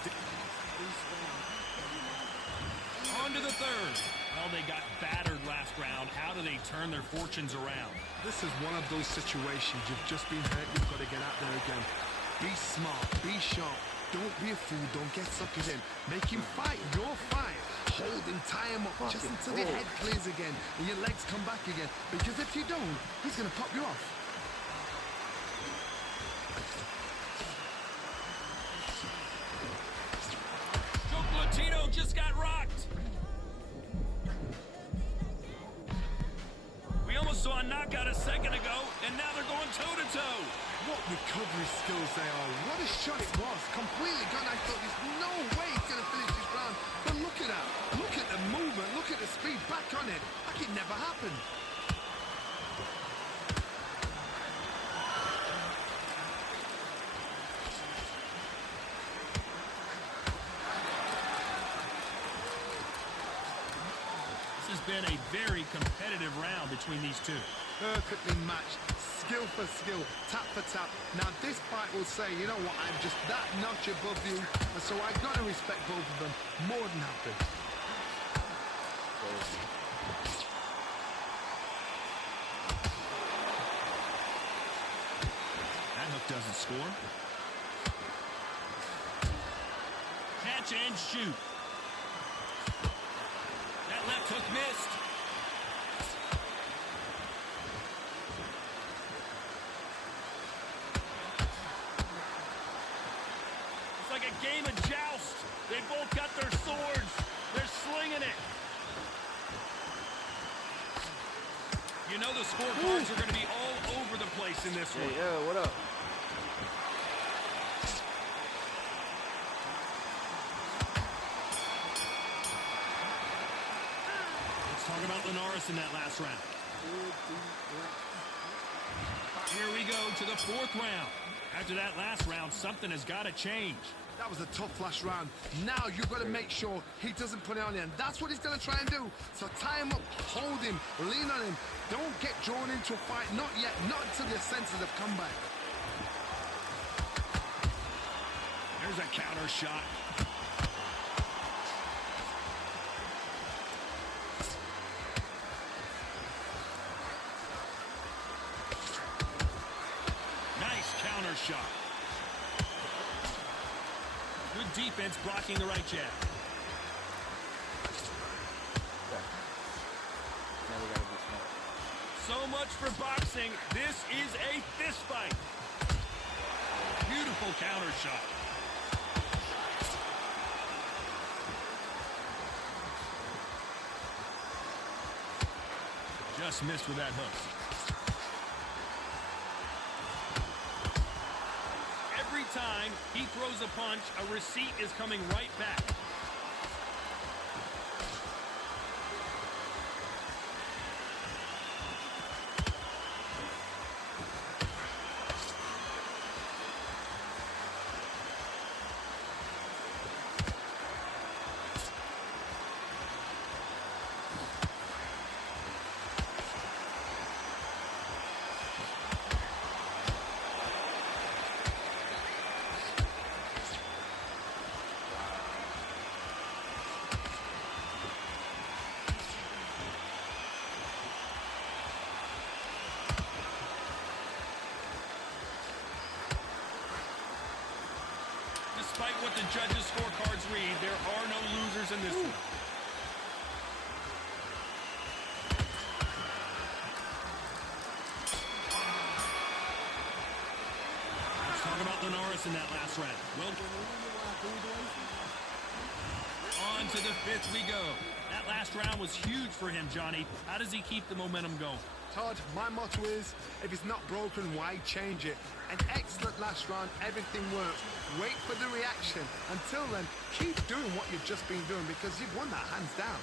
on to the third. Well, they got battered last round. How do they turn their fortunes around? This is one of those situations. You've just been hurt. You've got to get out there again. Be smart. Be sharp. Don't be a fool. Don't get sucked in. Make him fight your fight. Hold him, tie him up just until your head clears again and your legs come back again. Because if you don't, he's going to pop you off. Chocolatito just got rocked. We almost saw a knockout a second ago, and now they're going toe-to-toe. What recovery skills they are. What a shot it was. Completely gone. I thought there's no way he's going to finish this round. But look at that. Look at the movement. Look at the speed. Back on it. Like it never happened. This is been a very competitive round between these two. Perfectly matched, skill for skill, tap for tap. Now this fight will say, you know what, I'm just that notch above you, and so I've got to respect both of them more than happy. That hook doesn't score. Catch and shoot. That left hook missed. It's like a game of joust. They both got their swords. They're slinging it. You know the scorecards are going to be all over the place in this one. Yeah, what up? Talk about Linares in that last round. Here we go to the fourth round. After that last round, something has got to change. That was a tough last round. Now you've got to make sure he doesn't put it on you, and that's what he's going to try and do. So tie him up, hold him, lean on him. Don't get drawn into a fight. Not yet. Not until your senses have come back. There's a counter shot. Shot. Good defense blocking the right jab. Now we gotta be smart. So much for boxing. This is a fist fight. Beautiful counter shot. Just missed with that hook. Every time he throws a punch, a receipt is coming right back. Despite what the judges' scorecards read, there are no losers in this one. Let's talk about Linares in that last round. Well, on to the fifth we go. That last round was huge for him, Johnny. How does he keep the momentum going? Todd, my motto is, if it's not broken, why change it? An excellent last round, everything worked. Wait for the reaction. Until then, keep doing what you've just been doing because you've won that hands down.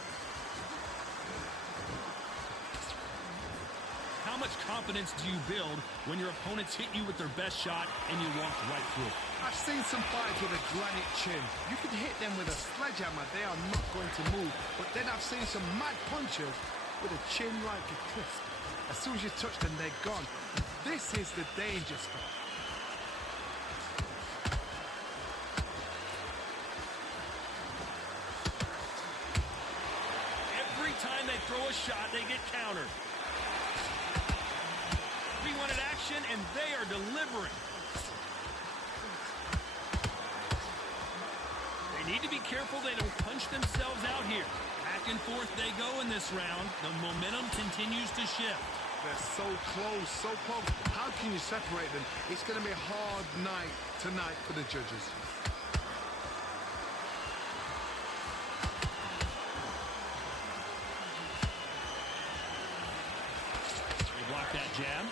How much confidence do you build when your opponents hit you with their best shot and you walk right through it? I've seen some fighters with a granite chin. You can hit them with a sledgehammer, they are not going to move. But then I've seen some mad punchers with a chin like a crisp. As soon as you touch them, they're gone. This is the danger spot. Every time they throw a shot, they get countered. We wanted action, and they are delivering. They need to be careful they don't punch themselves out here. Back and forth they go in this round. The momentum continues to shift. They're so close, so close. How can you separate them? It's going to be a hard night tonight for the judges. They block that jab.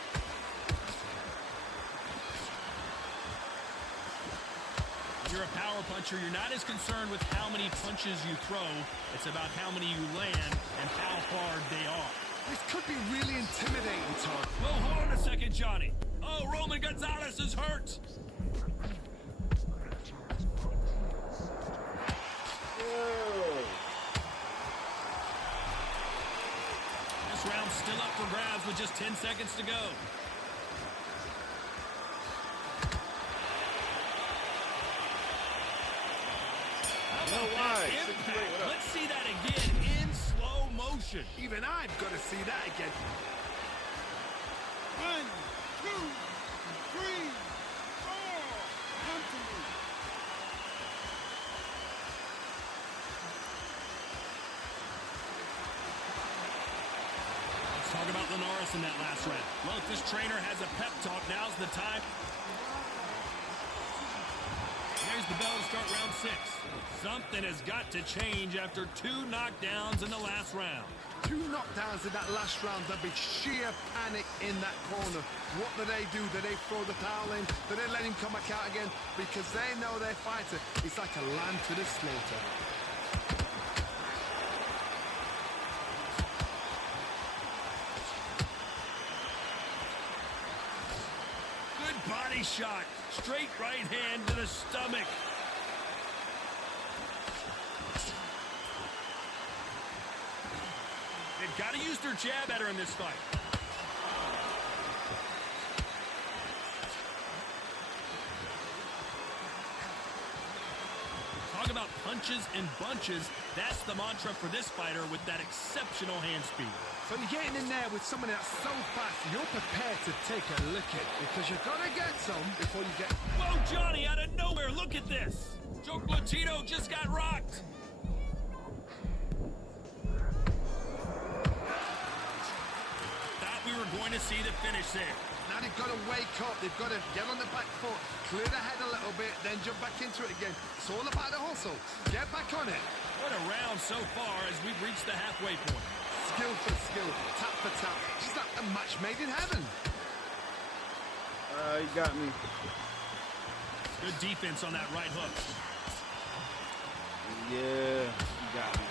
When you're a power puncher, you're not as concerned with how many punches you throw. It's about how many you land and how hard they are. This could be really intimidating, Todd. Well, hold on a second, Johnny. Oh, Roman Gonzalez is hurt. 10 seconds to go. How about that impact? Let's see that again in slow motion. Even I've got to see that again. 1, 2, 3, 4. Come to me. Let's talk about Linares in that last round. Well, if this trainer has a pep talk, now's the time. There's the bell to start round 6. Something has got to change after 2 knockdowns in the last round. 2 knockdowns in that last round. There'll be sheer panic in that corner. What do? Do they throw the towel in? Do they let him come back out again? Because they know their fighter is like a lamb to the slaughter. Good body shot. Straight right hand to the stomach. They've got to use their jab better in this fight. Talk about punches and bunches. That's the mantra for this fighter with that exceptional hand speed. So you're getting in there with someone that's so fast, you're prepared to take a licking because you're going to get some before you get... Whoa, Johnny, out of nowhere, look at this. Joe Latino just got rocked. Thought we were going to see the finish there. Now they've got to wake up. They've got to get on the back foot, clear the head a little bit, then jump back into it again. It's all about the hustle. Get back on it. What a round so far as we've reached the halfway point. Skill for skill, tap for tap. Just like a match made in heaven. You got me. Good defense on that right hook. Yeah, you got me.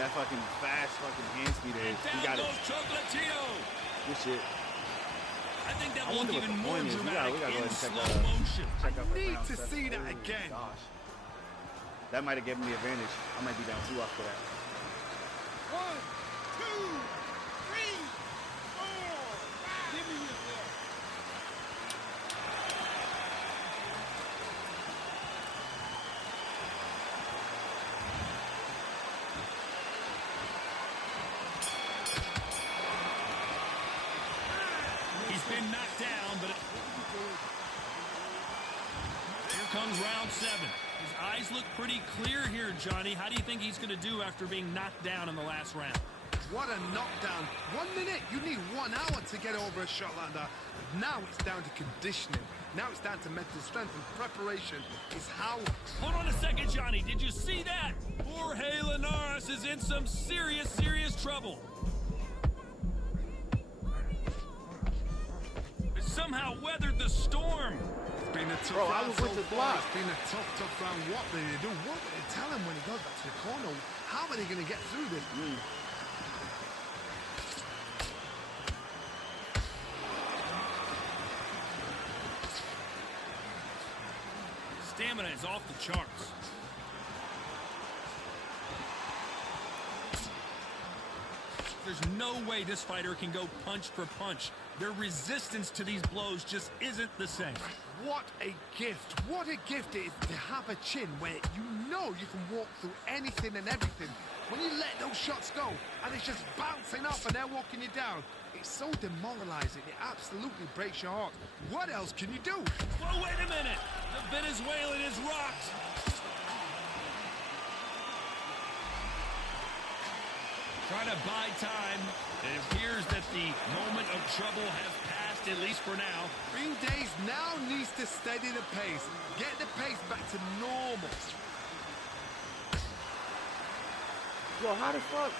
That fucking fast fucking hand speed is. You got it. Chocolatino. Good shit. I think that I will wonder look what the even more point is. We dramatic gotta go in ahead and slow motion. check out Need round to 7. see that Oh, again. Gosh. That might have given me advantage. I might be down 2 after that. 1, 2, 3, 4. Give me yourself. He's been knocked down, but here comes round 7. His eyes look pretty clear here, Johnny. How do you think he's going to do after being knocked down in the last round? What a knockdown. 1 minute. You need 1 hour to get over a shot like that. Now it's down to conditioning. Now it's down to mental strength and preparation. It's how... Hold on a second, Johnny. Did you see that? Jorge Linares is in some serious, serious trouble. Somehow weathered the storm. It's been a tough Bro, I round was so with the far. block. It's been a tough round. What do they do? What will they tell him when he goes back to the corner? How are they going to get through this? Stamina is off the charts. There's no way this fighter can go punch for punch. Their resistance to these blows just isn't the same. What a gift. What a gift it is to have a chin where you know you can walk through anything and everything. When you let those shots go and it's just bouncing up and they're walking you down, it's so demoralizing. It absolutely breaks your heart. What else can you do? Well, wait a minute. The Venezuelan is rocked. Trying to buy time. It appears that the moment of trouble has passed, at least for now. Green Days now needs to steady the pace. Get the pace back to normal. Yo, how the fuck?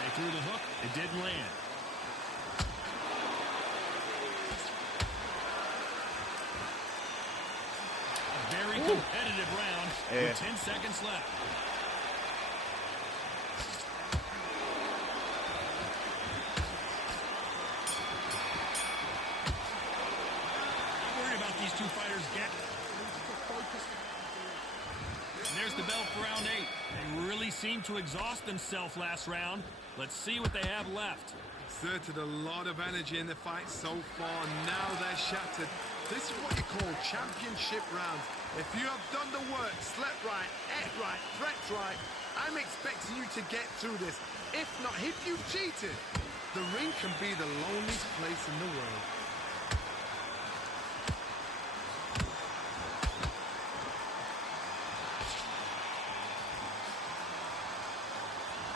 They threw the hook. It didn't land. A very competitive round with 10 seconds left. Not worried about these two fighters getting. And there's the bell for round 8. They really seemed to exhaust themselves last round. Let's see what they have left. Exerted a lot of energy in the fight so far. Now they're shattered. This is what you call championship rounds. If you have done the work, slept right, ate right, prepped right, I'm expecting you to get through this. If not, if you've cheated, the ring can be the loneliest place in the world.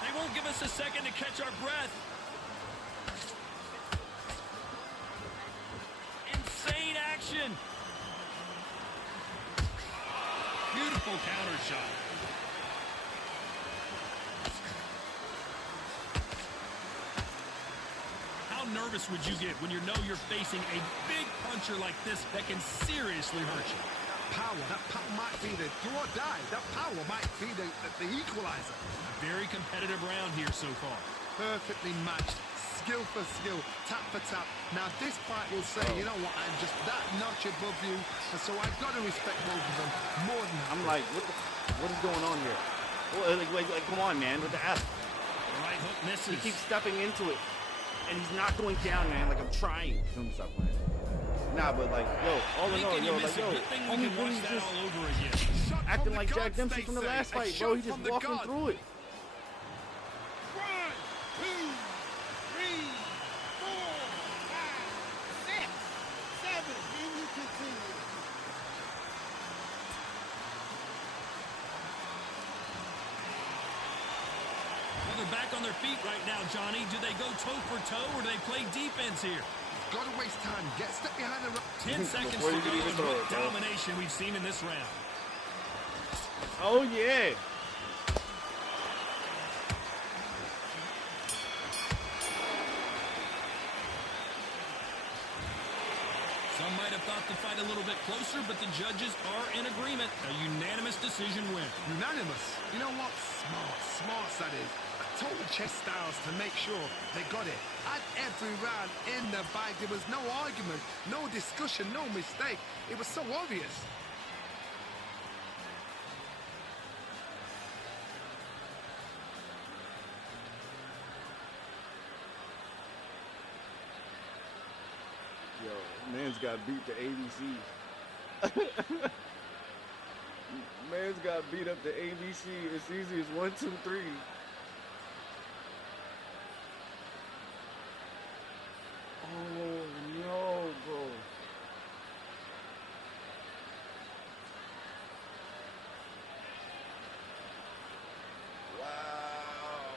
They won't give us a second to catch our breath. Insane action. Beautiful counter shot. How nervous would you get when you know you're facing a big puncher like this that can seriously hurt you? That power might be the do or die. That power might be the equalizer. A very competitive round here so far. Perfectly matched. Skill for skill, tap for tap. Now this fight will say, you know what, I'm just that notch above you, and so I've got to respect both of them more than that. I'm like, what is going on here? Well, like, come on, man, with the F. Right hook misses. He keeps stepping into it, and he's not going down, man. Like, I'm trying. Stop playing. Nah, but like, yo, all in all, yo, like, yo, homie Billy's just all over again. Acting like Jack Dempsey from the last fight, bro. He just walking through it. 1, 2, 3, 4, 5, 6, 7, and you continue. Well, they're back on their feet right now, Johnny. Do they go toe for toe or do they play defense here? Got to waste time. Get step behind the 10 seconds to go, and what domination we've seen in this round. Oh, yeah. Some might have thought the fight a little bit closer, but the judges are in agreement. A unanimous decision win. Unanimous? You know what? Smart that is. Total chess styles to make sure they got it. At every round in the bag, there was no argument, no discussion, no mistake. It was so obvious. Yo, man's got beat to ABC. Man's got beat up to ABC as easy as 1, 2, 3. Oh no, bro. Wow.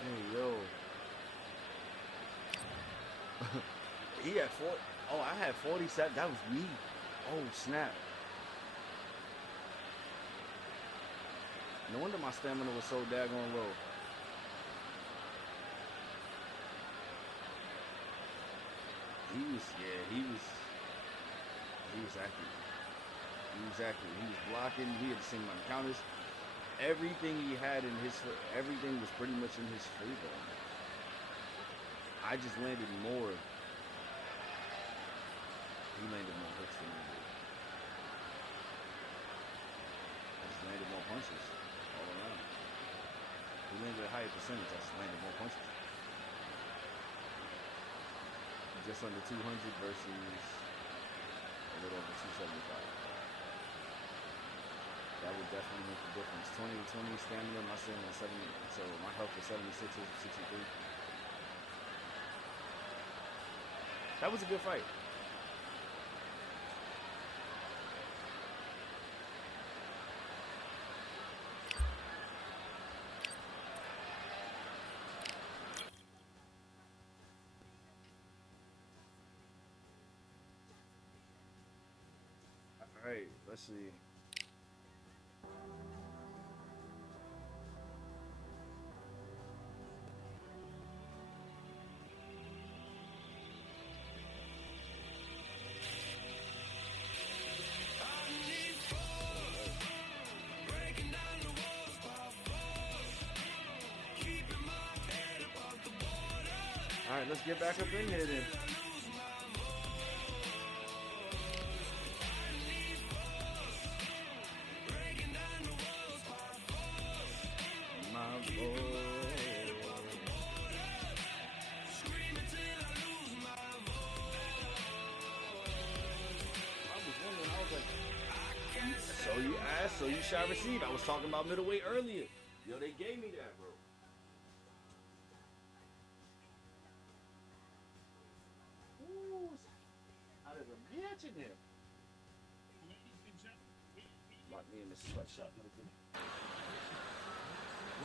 Hey, yo. He had 4. Oh, I had 47. That was me. Oh, snap. No wonder my stamina was so daggone low. He was accurate. He was accurate. He was blocking. He had the same amount of counters. Everything he had in his, everything was pretty much in his favor. I just landed more. He landed more hooks than I did. I just landed more punches all around. He landed a higher percentage. I just landed more punches. Just under 200 versus a little over 275. That would definitely make a difference. 20 to 20 stamina, my stamina was 70, so my health was 76 to 63. That was a good fight. All right, let's see. All right, let's get back up in here then. ass, so you shall receive. I was talking about middleweight earlier. Yo, they gave me that, bro. Ooh, how does a bitch in here? Lock me in this sweatshop.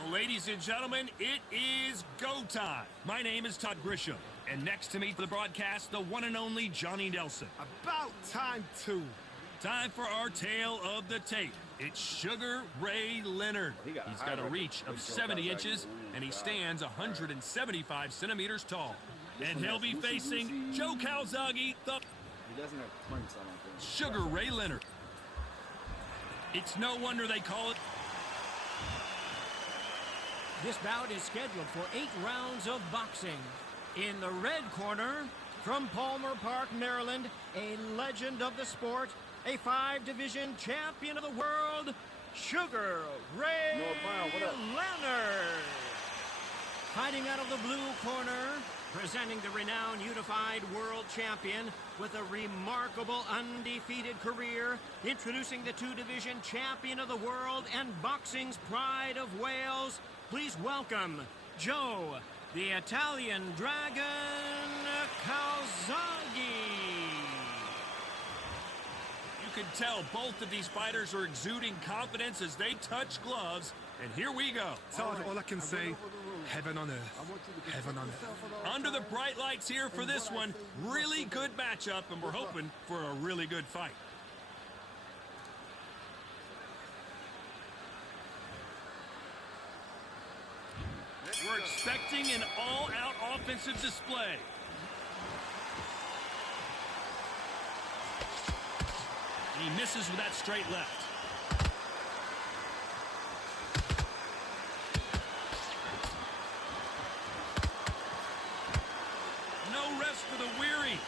Well, ladies and gentlemen, it is go time. My name is Todd Grisham, and next to me for the broadcast, the one and only Johnny Nelson. About time, too. Time for our tale of the tape. It's Sugar Ray Leonard. He's got a reach of 70 inches, and he stands 175 centimeters tall. And he'll be facing Joe Calzaghe, He doesn't have prints, I don't think. Sugar Ray Leonard. It's no wonder they call it. This bout is scheduled for 8 rounds of boxing. In the red corner, from Palmer Park, Maryland, a legend of the sport, a 5-division champion of the world, Sugar Ray Leonard. Fighting out of the blue corner, presenting the renowned unified world champion with a remarkable undefeated career, introducing the 2-division champion of the world and boxing's pride of Wales, please welcome Joe, the Italian Dragon Calzaghe. You can tell both of these fighters are exuding confidence as they touch gloves, and here we go. Todd, all I can say, heaven on earth. Heaven on earth. Under the bright lights here for this one, really good matchup, and we're hoping for a really good fight. We're expecting an all-out offensive display. He misses with that straight left. No rest for the weary.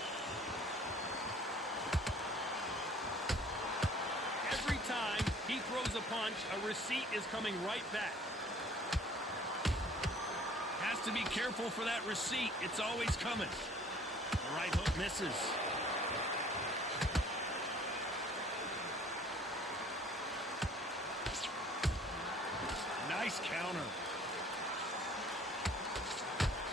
Every time he throws a punch, a receipt is coming right back. Has to be careful for that receipt. It's always coming. The right hook misses. Nice counter.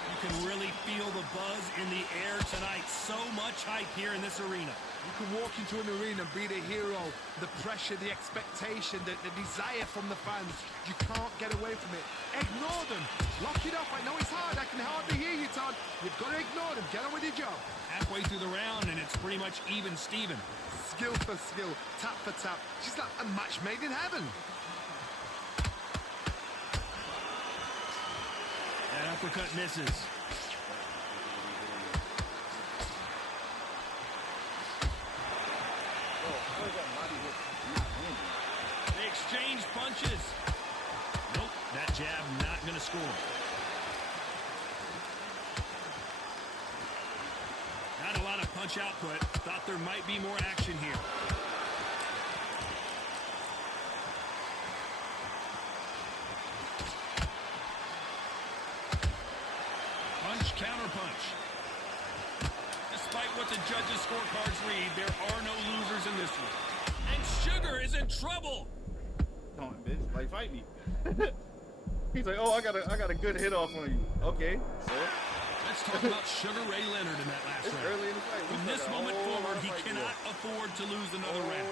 You can really feel the buzz in the air tonight. So much hype here in this arena. You can walk into an arena and be the hero. The pressure, the expectation, the desire from the fans. You can't get away from it. Ignore them. Lock it up. I know it's hard. I can hardly hear you, Todd. You've got to ignore them. Get on with your job. Halfway through the round, and it's pretty much even Steven. Skill for skill. Tap for tap. She's like a match made in heaven. That uppercut misses. They exchange punches. Nope, that jab not going to score. Not a lot of punch output. Thought there might be more action here. Punch, counter punch. Despite what the judges' scorecards read, there are no losers in this one. And Sugar is in trouble. Come on, bitch. Like, fight me. He's like, oh, I got a good hit off on you. Okay, so. Let's talk about Sugar Ray Leonard in that last round. Early in the fight. From this moment forward, he cannot afford to lose another round.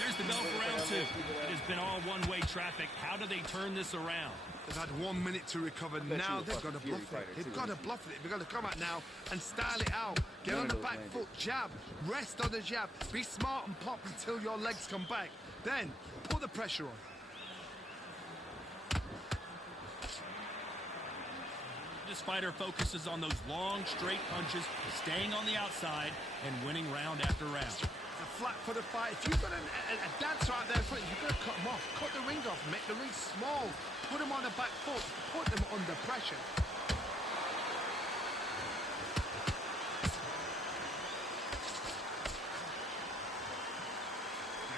There's the bell for round 2. It has been all one-way traffic. How do they turn this around? They've had 1 minute to recover. Now they've got to bluff it. They've got to bluff it. They've got to come out now and style it out. Get on the back foot, jab, rest on the jab. Be smart and pop until your legs come back. Then put the pressure on. This fighter focuses on those long, straight punches, staying on the outside, and winning round after round. It's a flat for the fight. If you've got a dancer out there in front, you've got to cut them off. Cut the ring off. Make the ring small. Put them on the back foot. Put them under pressure.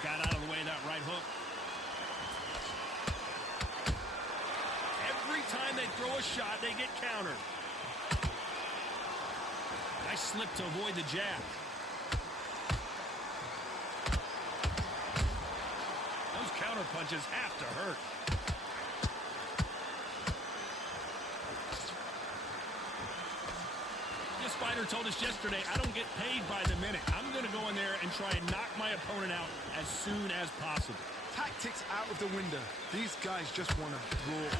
Got out of the way of that right hook. Every time they throw a shot, they get countered. Nice slip to avoid the jab. punches have to hurt. This fighter told us yesterday, I don't get paid by the minute. I'm going to go in there and try and knock my opponent out as soon as possible. Tactics out of the window. These guys just want to brawl.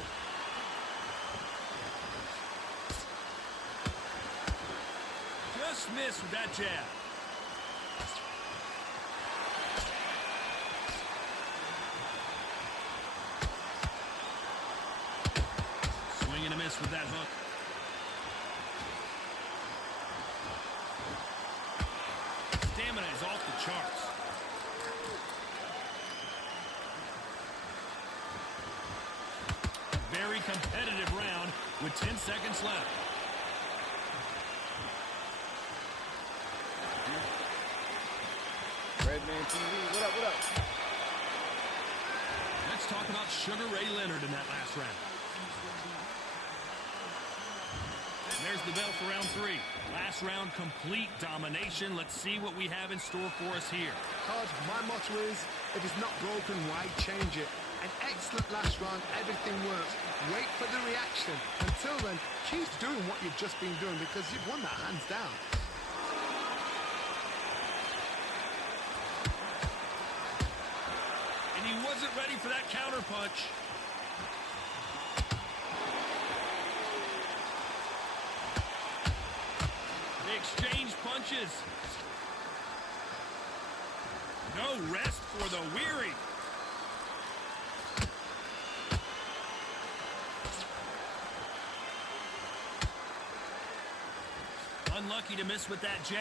Just missed with that jab. Swing and a miss with that hook. Stamina is off the charts. Very competitive round with 10 seconds left. Redman TV, what up, what up? Let's talk about Sugar Ray Leonard in that last round. And there's the bell for round 3. Last round, complete domination. Let's see what we have in store for us here. Todd, my motto is, if it's not broken, why change it? An excellent last round, everything works. Wait for the reaction. Until then, keep doing what you've just been doing because you've won that hands down. And he wasn't ready for that counter punch. They exchange punches. No rest for the weary. Unlucky to miss with that jab.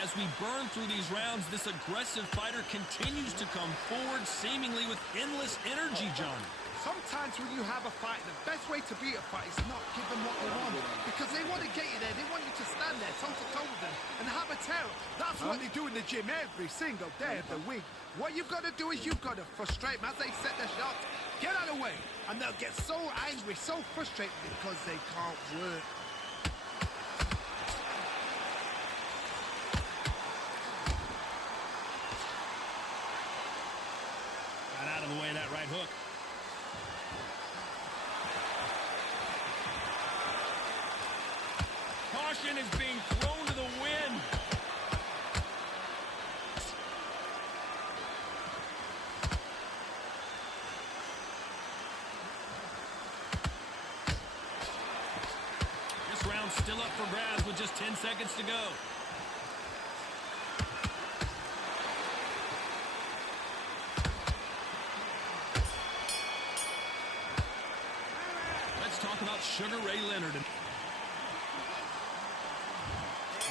As we burn through these rounds, this aggressive fighter continues to come forward, seemingly with endless energy, Johnny. Sometimes when you have a fight, the best way to beat a fight is not give them what they want. Because they want to get you there. They want you to stand there toe-to-toe with them and have a terror. That's what they do in the gym every single day of the week. What you've got to do is you've got to frustrate them as they set their shots. Get out of the way. And they'll get so angry, so frustrated because they can't work. Got out of the way of that right hook. Caution is being thrown to the wind. This round's still up for grabs with just 10 seconds to go. Let's talk about Sugar Ray Leonard.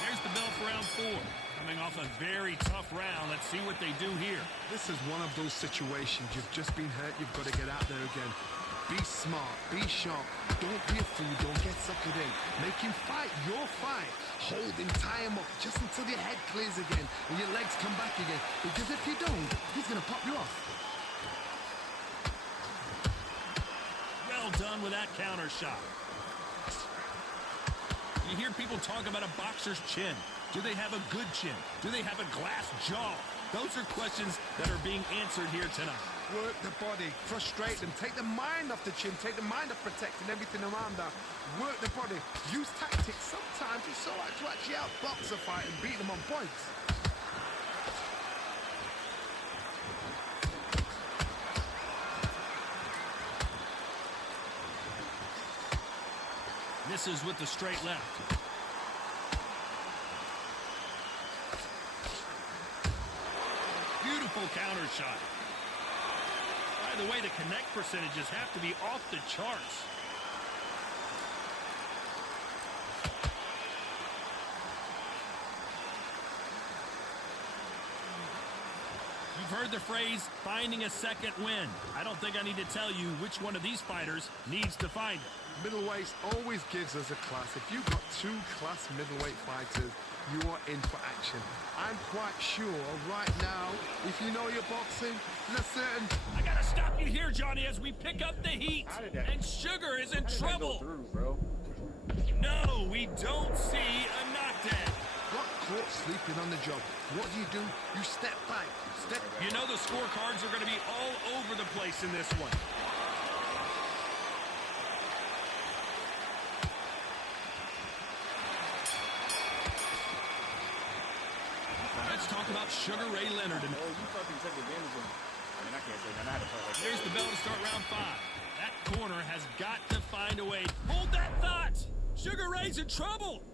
There's the bell for round 4. Coming off a very tough round. Let's see what they do here. This is one of those situations. You've just been hurt. You've got to get out there again. Be smart. Be sharp. Don't be a fool. Don't get suckered in. Make him fight your fight. Hold him. Tie him up just until your head clears again and your legs come back again. Because if you don't, he's going to pop you off. Well done with that counter shot. You hear people talk about a boxer's chin. Do they have a good chin? Do they have a glass jaw? Those are questions that are being answered here tonight. Work the body, frustrate them, take the mind off the chin, take the mind off protecting everything around that. Work the body, use tactics. Sometimes it's all right to actually outbox a fight and beat them on points. Misses with the straight left. Beautiful counter shot. By the way, the connect percentages have to be off the charts. You've heard the phrase, finding a second win. I don't think I need to tell you which one of these fighters needs to find it. Middleweight always gives us a class. If you've got 2 class middleweight fighters, you are in for action. I'm quite sure right now, if you know your boxing, there's a certain... I gotta stop you here, Johnny, as we pick up the heat. And Sugar is in trouble. Through, bro? No, we don't see a knockdown. Got caught sleeping on the job. What do? You step back. You know the scorecards are going to be all over the place in this one. Let's talk about Sugar Ray Leonard. Oh, you fucking took advantage of me. I mean, I can't say nothing. I had to play like that. Here's the bell to start round 5. That corner has got to find a way. Hold that thought! Sugar Ray's in trouble!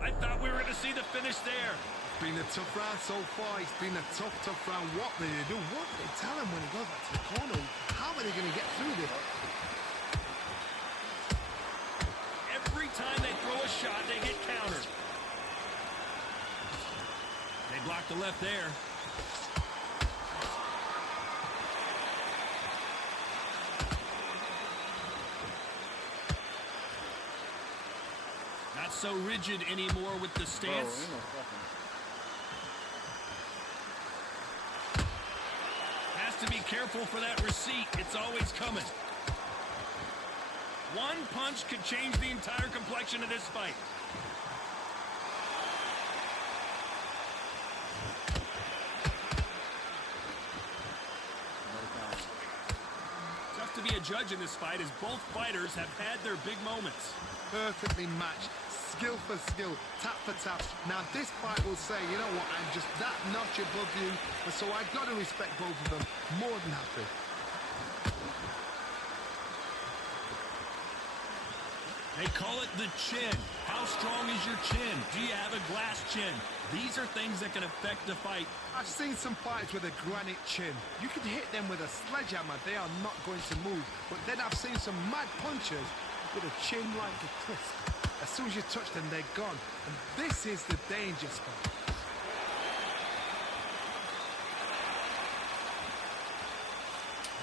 I thought we were going to see the finish there. It's been a tough round so far. It's been a tough round. What did they do? What did they tell him when he goes back to the corner? How are they going to get through this? Every time they throw a shot, they get countered. They block the left there. Not so rigid anymore with the stance. Has to be careful for that receipt. It's always coming. One punch could change the entire complexion of this fight. Tough to be a judge in this fight as both fighters have had their big moments. Perfectly matched. Skill for skill, tap for tap. Now this fight will say, you know what, I'm just that notch above you, and so I've got to respect both of them. More than happy. They call it the chin. How strong is your chin? Do you have a glass chin? These are things that can affect the fight. I've seen some fights with a granite chin. You can hit them with a sledgehammer, they are not going to move. But then I've seen some mad punchers with a chin like a crisp. As soon as you touch them, they're gone. And this is the danger spot.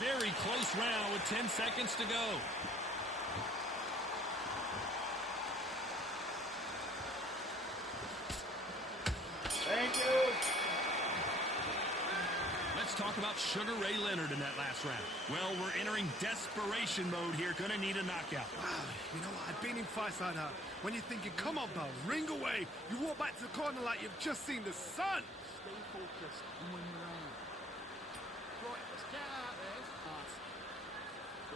Very close round with 10 seconds to go. Thank you. Let's talk about Sugar Ray Leonard in that last round. Well, we're entering desperation mode here. Gonna need a knockout. Wow, you know what? I've been in fights like that. When you're thinking, come on, pal, ring away. You walk back to the corner like you've just seen the sun. Stay focused and win the round. Right, let's get out there. Nice.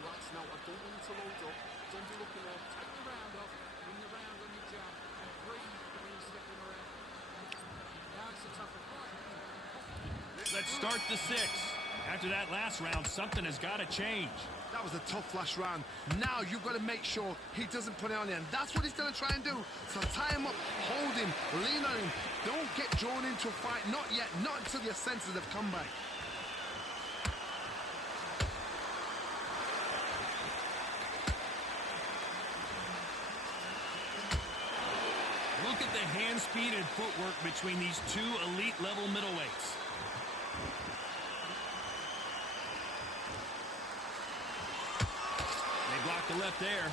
Relax now. I don't want you to load up. Don't be looking off. Take the round off. Win the round on your jab. And breathe when you're stepping around. Now it's a tougher fight. Let's start the 6. After that last round, something has got to change. That was a tough last round. Now you've got to make sure he doesn't put it on you. And that's what he's going to try and do. So tie him up, hold him, lean on him. Don't get drawn into a fight. Not yet. Not until your senses have come back. Look at the hand speed and footwork between these two elite level middleweights. They block the left there.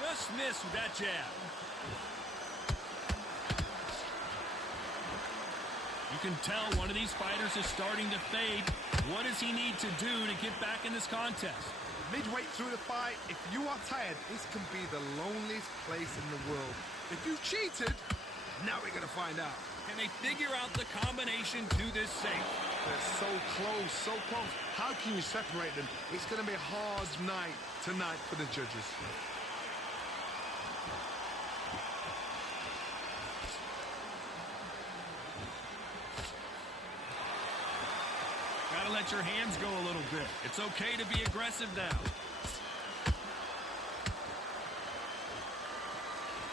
Just missed with that jab. You can tell one of these fighters is starting to fade. What does he need to do to get back in this contest? Midway through the fight, if you are tired, this can be the loneliest place in the world. If you cheated, now we're going to find out. Can they figure out the combination to this safe? They're so close, so close. How can you separate them? It's going to be a hard night tonight for the judges. Gotta let your hands go a little bit. It's okay to be aggressive now.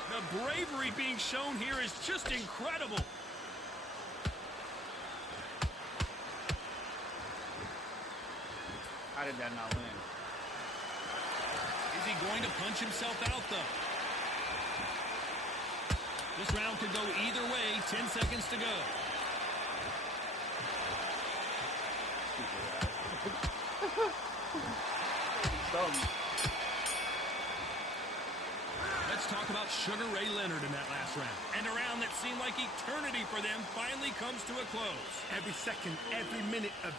The bravery being shown here is just incredible. How did that not win? Is he going to punch himself out, though? This round could go either way. 10 seconds to go. let's talk about Sugar Ray Leonard in that last round. And a round that seemed like eternity for them finally comes to a close. Every second, every minute of...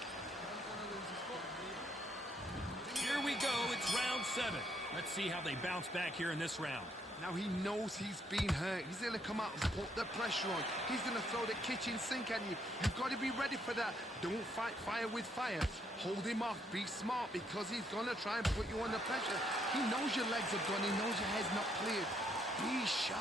Here we go, it's round 7. Let's see how they bounce back here in this round. Now he knows he's been hurt. He's going to come out and put the pressure on. He's going to throw the kitchen sink at you. You've got to be ready for that. Don't fight fire with fire. Hold him off. Be smart because he's going to try and put you under pressure. He knows your legs are gone. He knows your head's not cleared. Be sharp.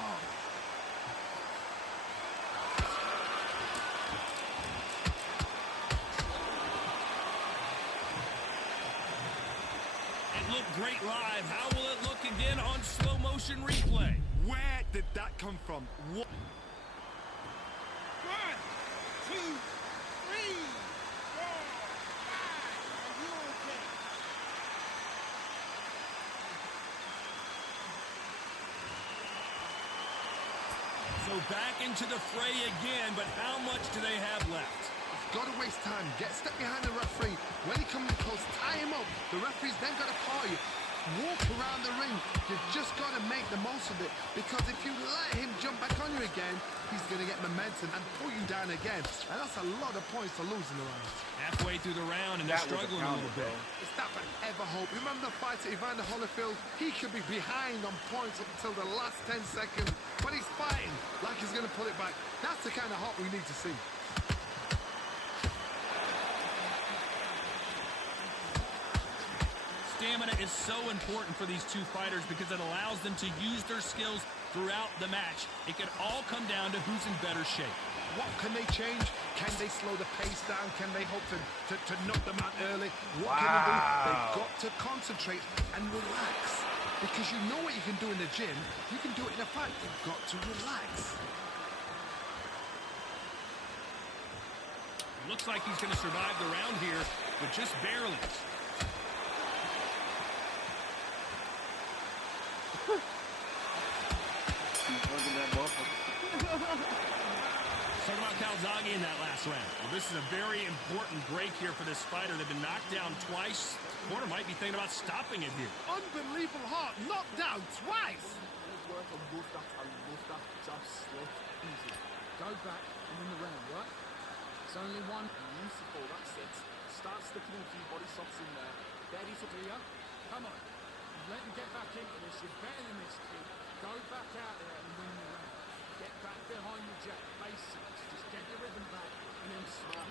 Looked great live. How will it look again on slow motion replay? Where did that come from? What? 1, 2, 3, 4, 5. Are you okay? So back into the fray again, but how much do they have left? Got to waste time. Get stuck behind the referee. When he comes in close, tie him up. The referee's then got to call you. Walk around the ring. You've just got to make the most of it. Because if you let him jump back on you again, he's going to get momentum and pull you down again. And that's a lot of points to lose in the round. Halfway through the round, and they're struggling a little bit. It's that forever hope. Remember the fight at Evander Holyfield? He could be behind on points up until the last 10 seconds. But he's fighting like he's going to pull it back. That's the kind of hope we need to see. Stamina is so important for these two fighters because it allows them to use their skills throughout the match. It can all come down to who's in better shape. What can they change? Can they slow the pace down? Can they hope to knock them out early? What can they do? They've got to concentrate and relax. Because you know what you can do in the gym. You can do it in a fight. You've got to relax. Looks like he's going to survive the round here, but just barely. Talking about Calzaghe in that last round. Well, this is a very important break here for this fighter. They've been knocked down twice. The corner might be thinking about stopping it here. Unbelievable heart. Knocked down twice. I love that jab slip. Easy. Go back and win the round, right? It's only one. Beautiful. That's it. Start sticking a few body shots in there. Daddy Sabria. Come on. Let him get back into this. You're better than this, kid. Go back out there and win the round. Get back behind the jab. Basics. Just get your rhythm back and then smart.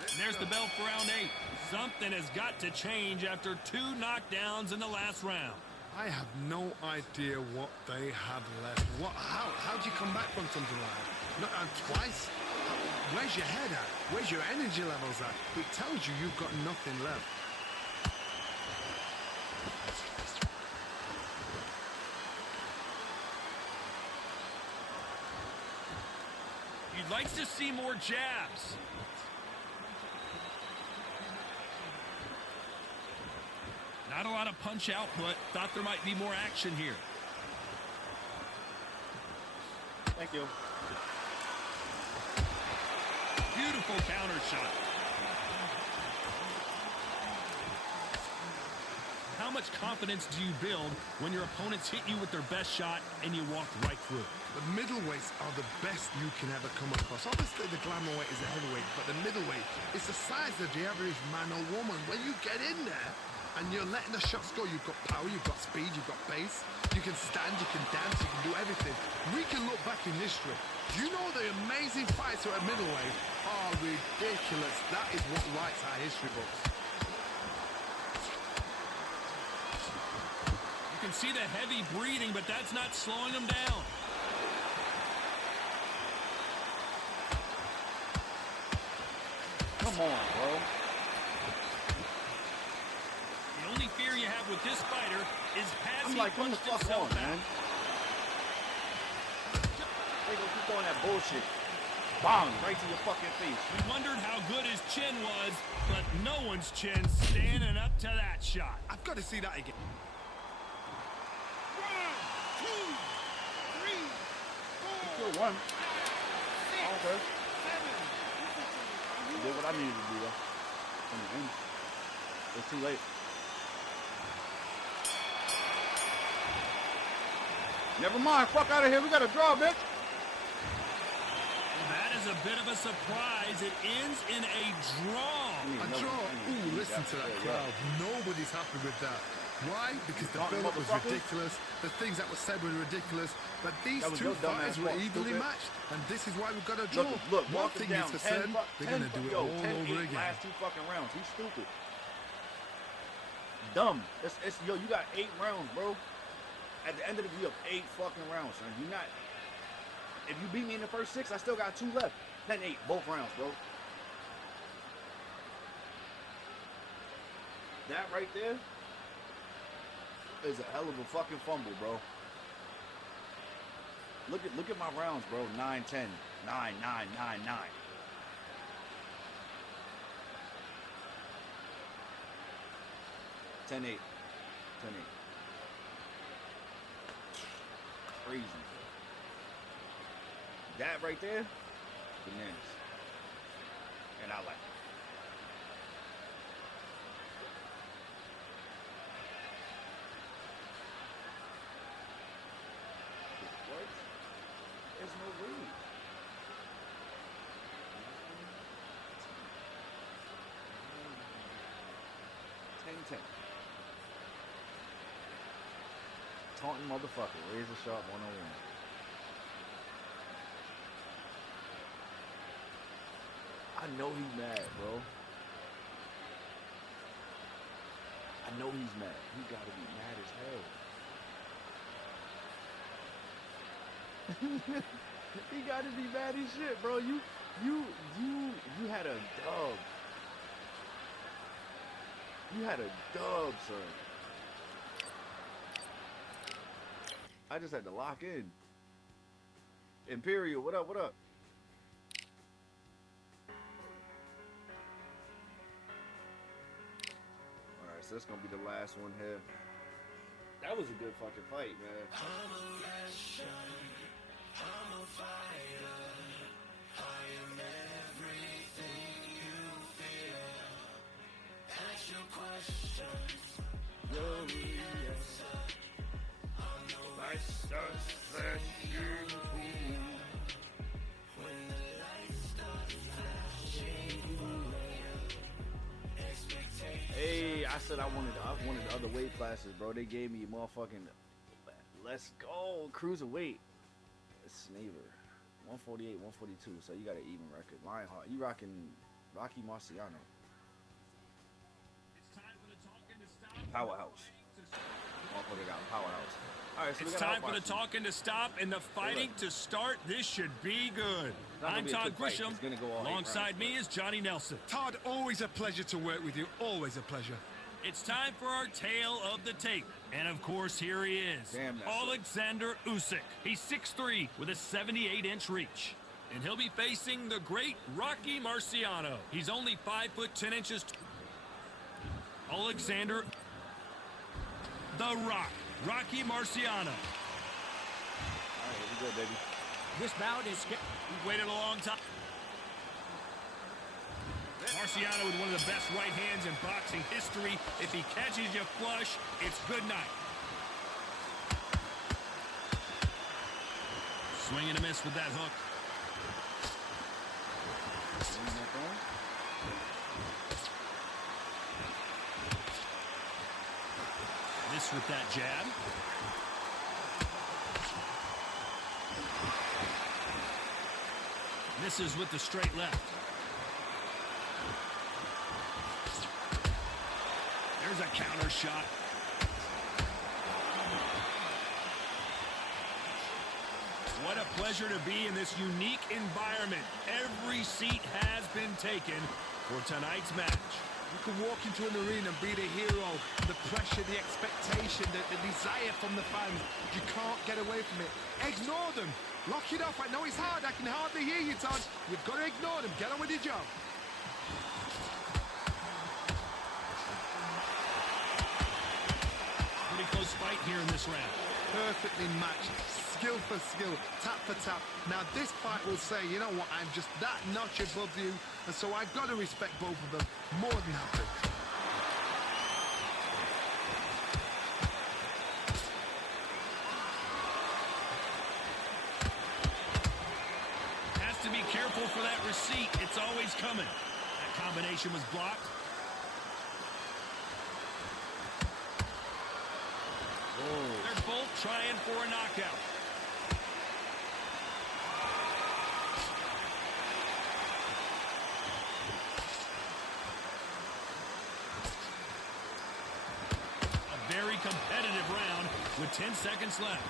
And there's the bell for round 8. Something has got to change after 2 knockdowns in the last round. I have no idea what they have left. How do you come back from something like that? Not twice? Where's your head at? Where's your energy levels at? It tells you you've got nothing left. You'd like to see more jabs. Not a lot of punch output. Thought there might be more action here. Thank you. Beautiful counter shot. How much confidence do you build when your opponents hit you with their best shot and you walk right through? The middleweights are the best you can ever come across. Obviously, the glamour weight is the heavyweight, but the middleweight is the size of the average man or woman. When you get in there and you're letting the shots go, you've got power, you've got speed, you've got pace. You can stand, you can dance, you can do everything. We can look back in history. You know the amazing fights at middleweight are ridiculous. That is what writes our history books. You can see the heavy breathing, but that's not slowing them down. Come on, bro. The only fear you have with this fighter is has I'm he like, come the punched fuck himself on, out? man. They gonna keep throwing that bullshit. Bang, right to your fucking face. We wondered how good his chin was, but no one's chin standing up to that shot. I've got to see that again. 1, 2, 3, 4, Still one. 6, Okay. 7. I did what I needed to do, though. In the end. It's too late. Never mind. Fuck out of here. We got a draw, bitch. That is a bit of a surprise. It ends in a draw. A draw? Ooh, listen to that crowd. Nobody's happy with that. Why? Because the build-up was ridiculous. The things that were said were ridiculous. But these two fighters were evenly matched. And this is why we've got a draw. Look, one thing is for certain, they're going to do it all over again. Last 2 fucking rounds. He's stupid. Dumb. Yo, you got 8 rounds, bro. At the end of the day, you have 8 fucking rounds, son. You not. If you beat me in the first 6, I still got 2 left. Then 8, both rounds, bro. That right there is a hell of a fucking fumble, bro. Look at my rounds, bro. 9, 10, 9, 9, 9, 9. $10-8. 10-8. Crazy. That right there, bananas. And I like it. What? There's no read. 10-10. Taunting motherfucker. Razor sharp 101. I know he's mad, bro. I know he's mad. He gotta be mad as hell. He gotta be mad as shit, bro. You had a dub. You had a dub, son. I just had to lock in. Imperial, what up, what up? Alright, so that's gonna be the last one here. That was a good fucking fight, man. I'm a legend. I'm a fighter. I am everything you feel. Ask your questions. You'll be answered. I'm the light starts flashing. When the light starts flashing. Hey, I said I wanted the other weight classes, bro. They gave me motherfucking let's go cruiserweight. Snaver, 148, 142. So you got an even record. Lionheart, you rocking Rocky Marciano. Powerhouse. Motherfucker got powerhouse. All right, so it's time for the talking to stop and the fighting to start. This should be good. I'm Todd Grisham. Alongside me is Johnny Nelson. Todd, always a pleasure to work with you. Always a pleasure. It's time for our tale of the tape. And of course, here he is. Alexander Usyk. He's 6'3" with a 78-inch reach. And he'll be facing the great Rocky Marciano. He's only 5 foot 10 inches. Alexander the Rock. Rocky Marciano. All right, here we go, baby. This bout is... We've waited a long time. Marciano with one of the best right hands in boxing history. If he catches you flush, it's good night. Swing and a miss with that hook. Miss with that jab. Misses with the straight left. There's a counter shot. What a pleasure to be in this unique environment. Every seat has been taken for tonight's match. You can walk into an arena and be the hero. The pressure, the expectation, the desire from the fans. You can't get away from it. Ignore them. Lock it off. I know it's hard. I can hardly hear you, Todd. You've got to ignore them. Get on with your job. Pretty close fight here in this round. Perfectly matched. Skill for skill. Tap for tap. Now this fight will say, you know what, I'm just that notch above you. And so I've got to respect both of them. More than happy. seat. It's always coming. That combination was blocked. They're both trying for a knockout. A very competitive round with 10 seconds left.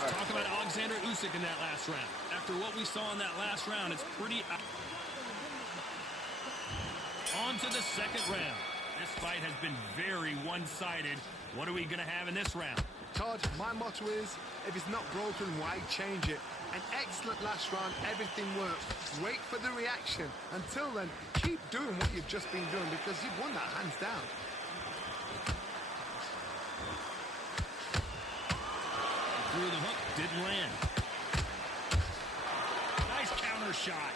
Let's talk about Alexander Usyk in that last round. After what we saw in that last round, it's pretty... On to the second round. This fight has been very one-sided. What are we going to have in this round? Todd, my motto is, if it's not broken, why change it? An excellent last round, everything worked. Wait for the reaction. Until then, keep doing what you've just been doing because you've won that hands down. Through the hook, didn't land. Nice counter shot.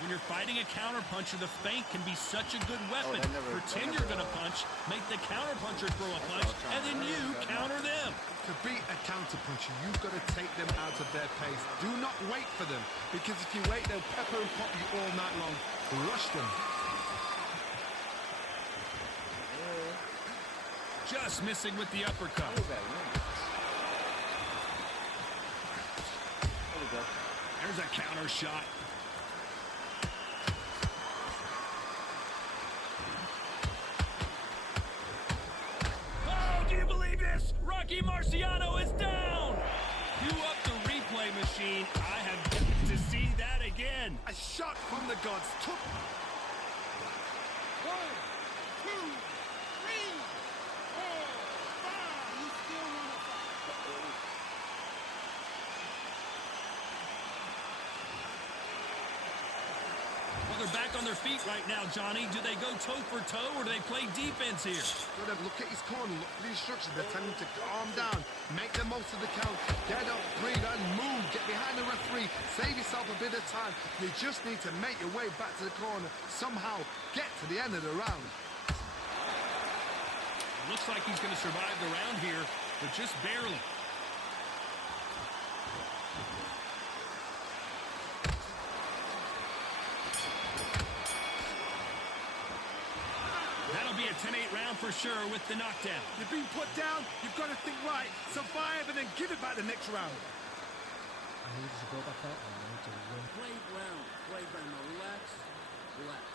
When you're fighting a counterpuncher, the feint can be such a good weapon. Pretend you're going to punch, make the counterpuncher throw a punch, and then you counter them. To beat a counterpuncher, you've got to take them out of their pace. Do not wait for them, because if you wait, they'll pepper and pop you all night long. Rush them. Just missing with the uppercut. There's a counter shot. Oh, do you believe this? Rocky Marciano is down. You up the replay machine. I have got to see that again. A shot from the gods. Took... 1, 2, 3, 4, 5. You still want to fight. Well, they're back on their feet right now, Johnny. Do they go toe for toe or do they play defense here? Look at his corner. Look at the instructions. They're telling him to calm down. Make the most of the count. Get up, breathe, and move. Get behind the referee. Save yourself a bit of time. You just need to make your way back to the corner. Somehow get to the end of the round. Looks like he's going to survive the round here, but just barely. That'll be a 10-8 round for sure with the knockdown. You've been put down. You've got to think right. Survive and then give it back the next round. I need to go back out and I need to win. Play round. Play round. Now relax. Relax.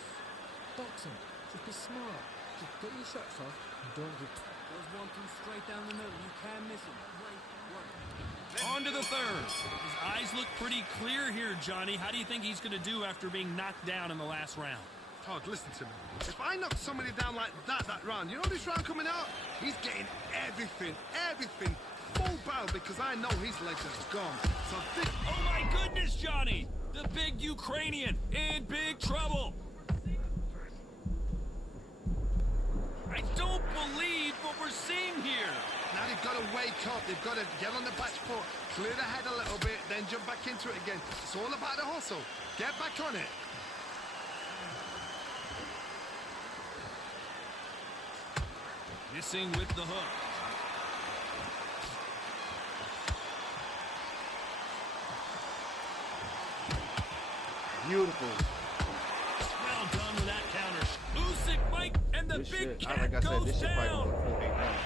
Boxing. Just be smart. Just get your shots off and don't give... There's 1-2 straight down the middle. You can't miss it. Great work. On to the third. His eyes look pretty clear here, Johnny. How do you think he's going to do after being knocked down in the last round? Todd, listen to me. If I knock somebody down like that round, you know this round coming out? He's getting everything, full barrel because I know his legs are gone. So think... Oh my goodness, Johnny! The big Ukrainian in big trouble. I don't believe what we're seeing here. Now they've got to wake up. They've got to get on the back foot, clear the head a little bit, then jump back into it again. It's all about the hustle. Get back on it. Missing with the hook. Beautiful. Well done with that counter. Usyk, Mike, and the big cat like I said, goes this shit fight down. was a 4-8 round.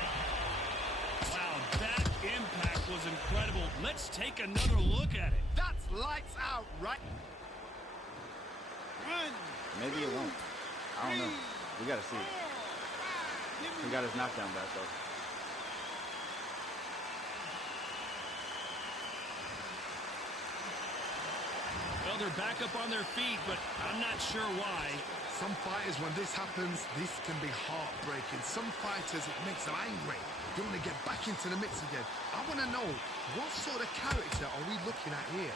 Wow, that impact was incredible. Let's take another look at it. That's lights out, right? Maybe it won't. I don't know. We got to see. He got his knockdown back, though. Well, they're back up on their feet, but I'm not sure why. Some fighters, when this happens, this can be heartbreaking. Some fighters, it makes them angry. They want to get back into the mix again. I want to know, what sort of character are we looking at here?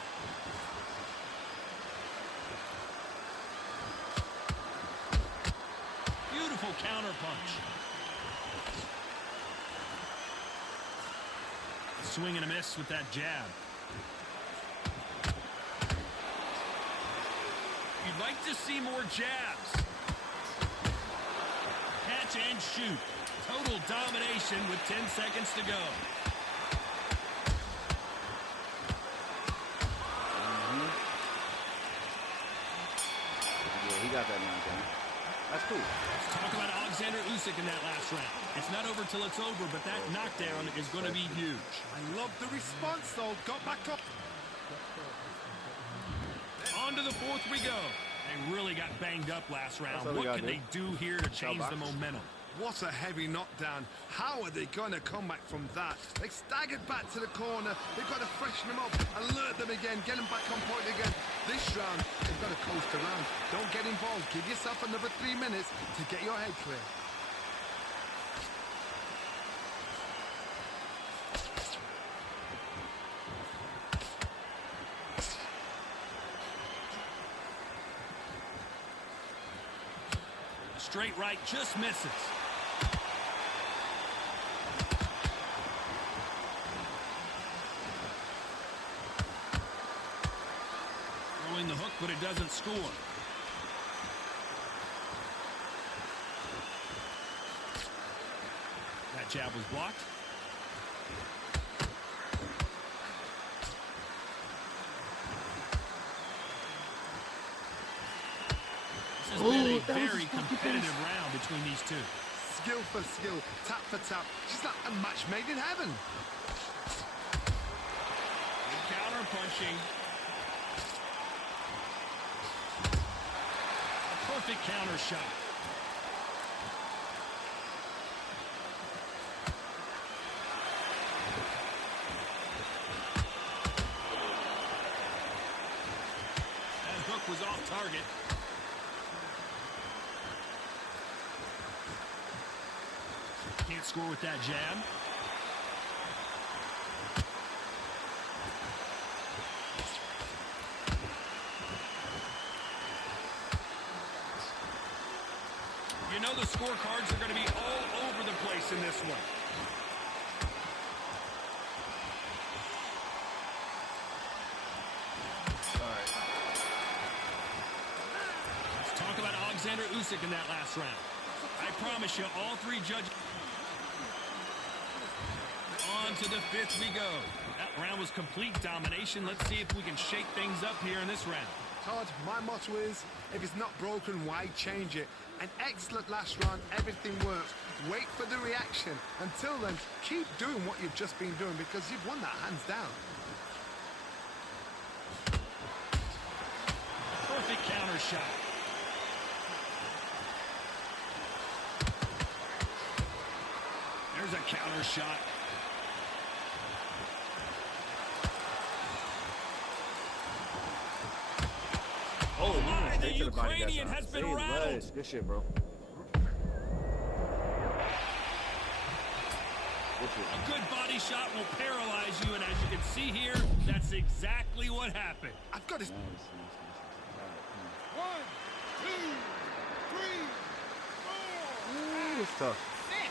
Beautiful counter punch. Swing and a miss with that jab. to see more jabs. Catch and shoot. Total domination with 10 seconds to go. Yeah, he got that knockdown. That's cool. Let's talk about Alexander Usyk in that last round. It's not over till it's over, but that knockdown is going to be huge. I love the response, though. Got back up. On to the fourth we go. They really got banged up last round. What can they do here to change the momentum? What a heavy knockdown. How are they going to come back from that? They staggered back to the corner. They've got to freshen them up, alert them again, get them back on point again. This round, they've got to coast around. Don't get involved. Give yourself another 3 minutes to get your head clear. Straight right just misses. Throwing the hook, but it doesn't score. That jab was blocked. This has been a very competitive round between these two. Skill for skill, tap for tap. She's like a match made in heaven. Good counter punching. Perfect counter shot. That hook was off target. Can't score with that jab. You know the scorecards are going to be all over the place in this one. All right. Let's talk about Alexander Usyk in that last round. I promise you, all three judges. On to the fifth we go. That round was complete domination. Let's see if we can shake things up here in this round. Todd, my motto is, if it's not broken, why change it? An excellent last round, everything works. Wait for the reaction. Until then, keep doing what you've just been doing because you've won that hands down. Perfect counter shot. There's a counter shot. Oh, my, the to the body, Ukrainian has been rattled. Good shit, bro. Good shit. A good body shot will paralyze you, and as you can see here, that's exactly what happened. I've got his... Nice. All right, 1, 2, 3, 4. Ooh, it's tough. 6.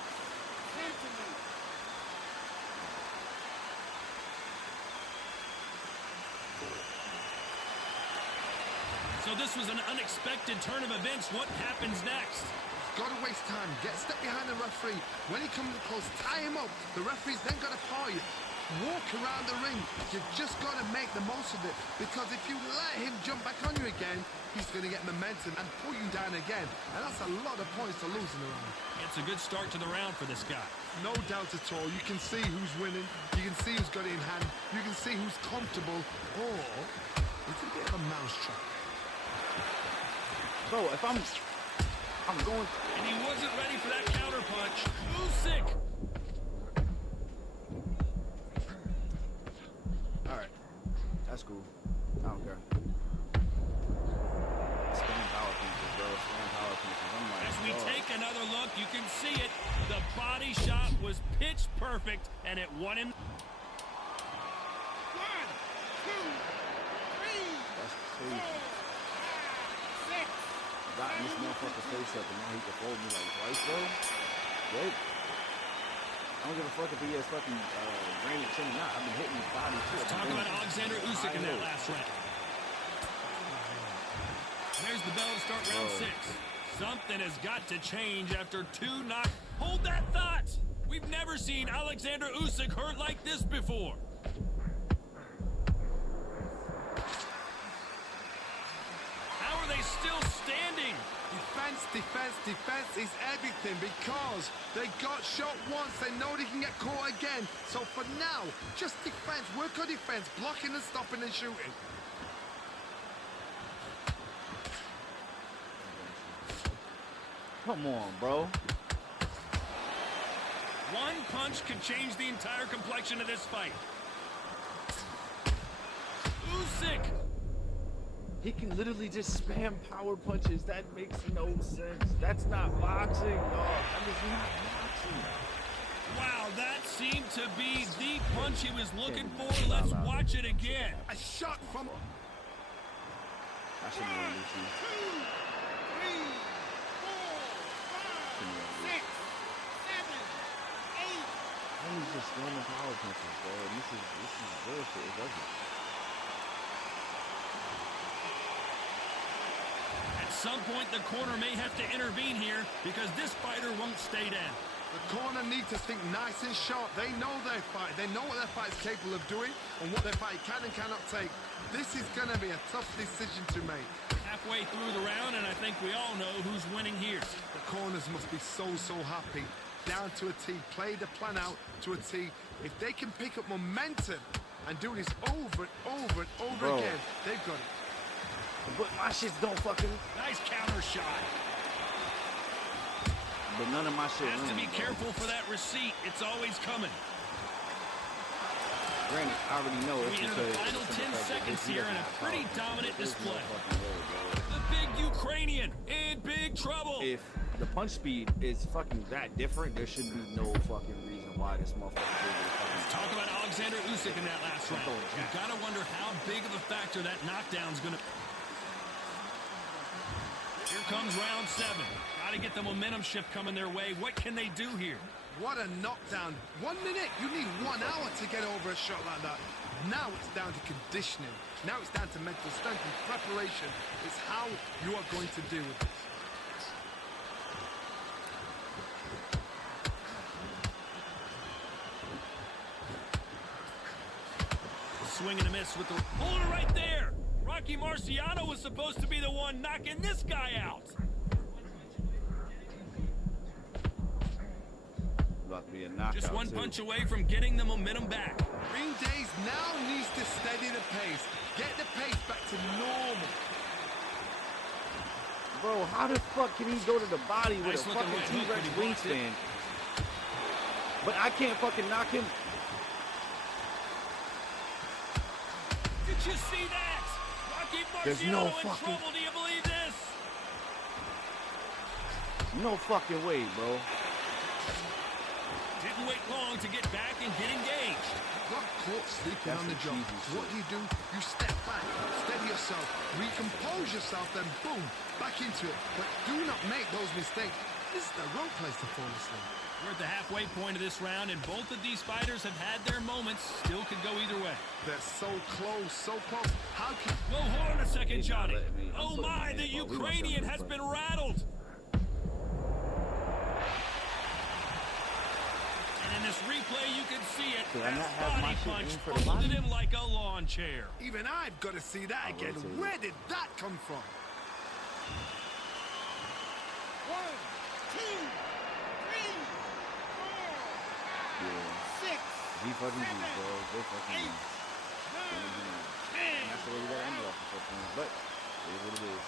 Gentlemen. So this was an unexpected turn of events. What happens next? Gotta waste time. Get a step behind the referee. When he comes close, tie him up. The referee's then got to paw you. Walk around the ring. You've just got to make the most of it. Because if you let him jump back on you again, he's going to get momentum and pull you down again. And that's a lot of points to lose in the round. It's a good start to the round for this guy. No doubt at all. You can see who's winning. You can see who's got it in hand. You can see who's comfortable. Or it's a bit of a mousetrap. Bro, if I'm going... And he wasn't ready for that counter punch. Usyk! All right. That's cool. I don't care. Spam power punches, bro. Spam power punches. I'm like, As we take another look, you can see it. The body shot was pitch perfect, and it won him. 1, 2, 3. That's crazy. 4, 5, 6. Got this motherfucker face up and now he can fold me like twice, bro. Wait. I don't give a fuck if he has fucking granite chin or not. I've been hitting his body too. Let's talk about Alexander Usyk in that last round. There's the bell to start round 6. Something has got to change after 2 knocks. Hold that thought! We've never seen Alexander Usyk hurt like this before. How are they still standing? Defense, defense, defense is everything because they got shot once. They know they can get caught again. So for now, just defense. Work on defense. Blocking and stopping and shooting. Come on, bro. One punch could change the entire complexion of this fight. Usyk! He can literally just spam power punches. That makes no sense. That's not boxing, dog. That is not boxing. Wow, that seemed to be the punch he was looking for. Let's watch it again. A shot from... I shouldn't have Lucy. 6, 7, 8. He's just spamming power punches, bro. This is bullshit. It doesn't. At some point, the corner may have to intervene here because this fighter won't stay down. The corner needs to think nice and sharp. They know their fight. They know what their fight is capable of doing and what their fight can and cannot take. This is going to be a tough decision to make. Halfway through the round, and I think we all know who's winning here. The corners must be so happy. Down to a T. Play the plan out to a T. If they can pick up momentum and do this over and over and over again, they've got it. But my shits don't fucking... Nice counter shot. But none of my shit Has to be bro. careful for that receipt. It's always coming. Granted, I already know it's We enter because... the final 10 seconds here in a pretty dominant display. The big Ukrainian in big trouble. If the punch speed is fucking that different, there should be no fucking reason why this motherfucker is able to fucking... Talk about Alexander Usyk in that last round. You gotta wonder how big of a factor that knockdown's gonna... Here comes round 7. Gotta get the momentum shift coming their way. What can they do here? What a knockdown. 1 minute. You need 1 hour to get over a shot like that. Now it's down to conditioning. Now it's down to mental strength and preparation. It's how you are going to deal with this. Swing and a miss with the... Hold it right there! Rocky Marciano was supposed to be the one knocking this guy out. About to be a knockout, Just one too. punch away from getting the momentum back. Ring Days now needs to steady the pace. Get the pace back to normal. Bro, how the fuck can he go to the body with Nice a looking fucking right hook, T-Rex but he blocked it. wingspan? But I can't fucking knock him. Did you see that? Rocky There's Marciano no in fucking- trouble. Do you believe this? No fucking way, bro. Didn't wait long to get back and get engaged. Got caught sleeping That's on the the job. cheesy What shit. do? You step back, steady yourself, recompose yourself, then boom, back into it. But do not make those mistakes. This is the wrong place to fall asleep. We're at the halfway point of this round, and both of these fighters have had their moments. Still could go either way. They're so close, so close. How can... Whoa, hold on a second, He's not Johnny. letting me- I'm Oh putting my, my the hands up. We gonna Ukrainian settle has this been fight. rattled. And in this replay, you can see it. Did I That not have my body shit punch in for the folded body? him like a lawn chair. Even I've got to see that again. rotate it. Where did that come from? 1, 2, 3, 4, Yeah. 6, He fucking do, bro. They fucking 8, do. 9, And that's the way we got ended off the first one. But it is what it is.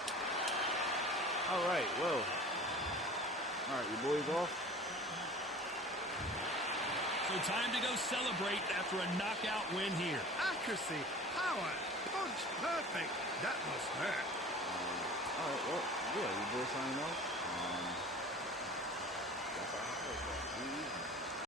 Alright, well. Alright, you boys off? So time to go celebrate after a knockout win here. accuracy, power, punch, perfect. That must hurt. Alright, well, yeah, you boys signing off.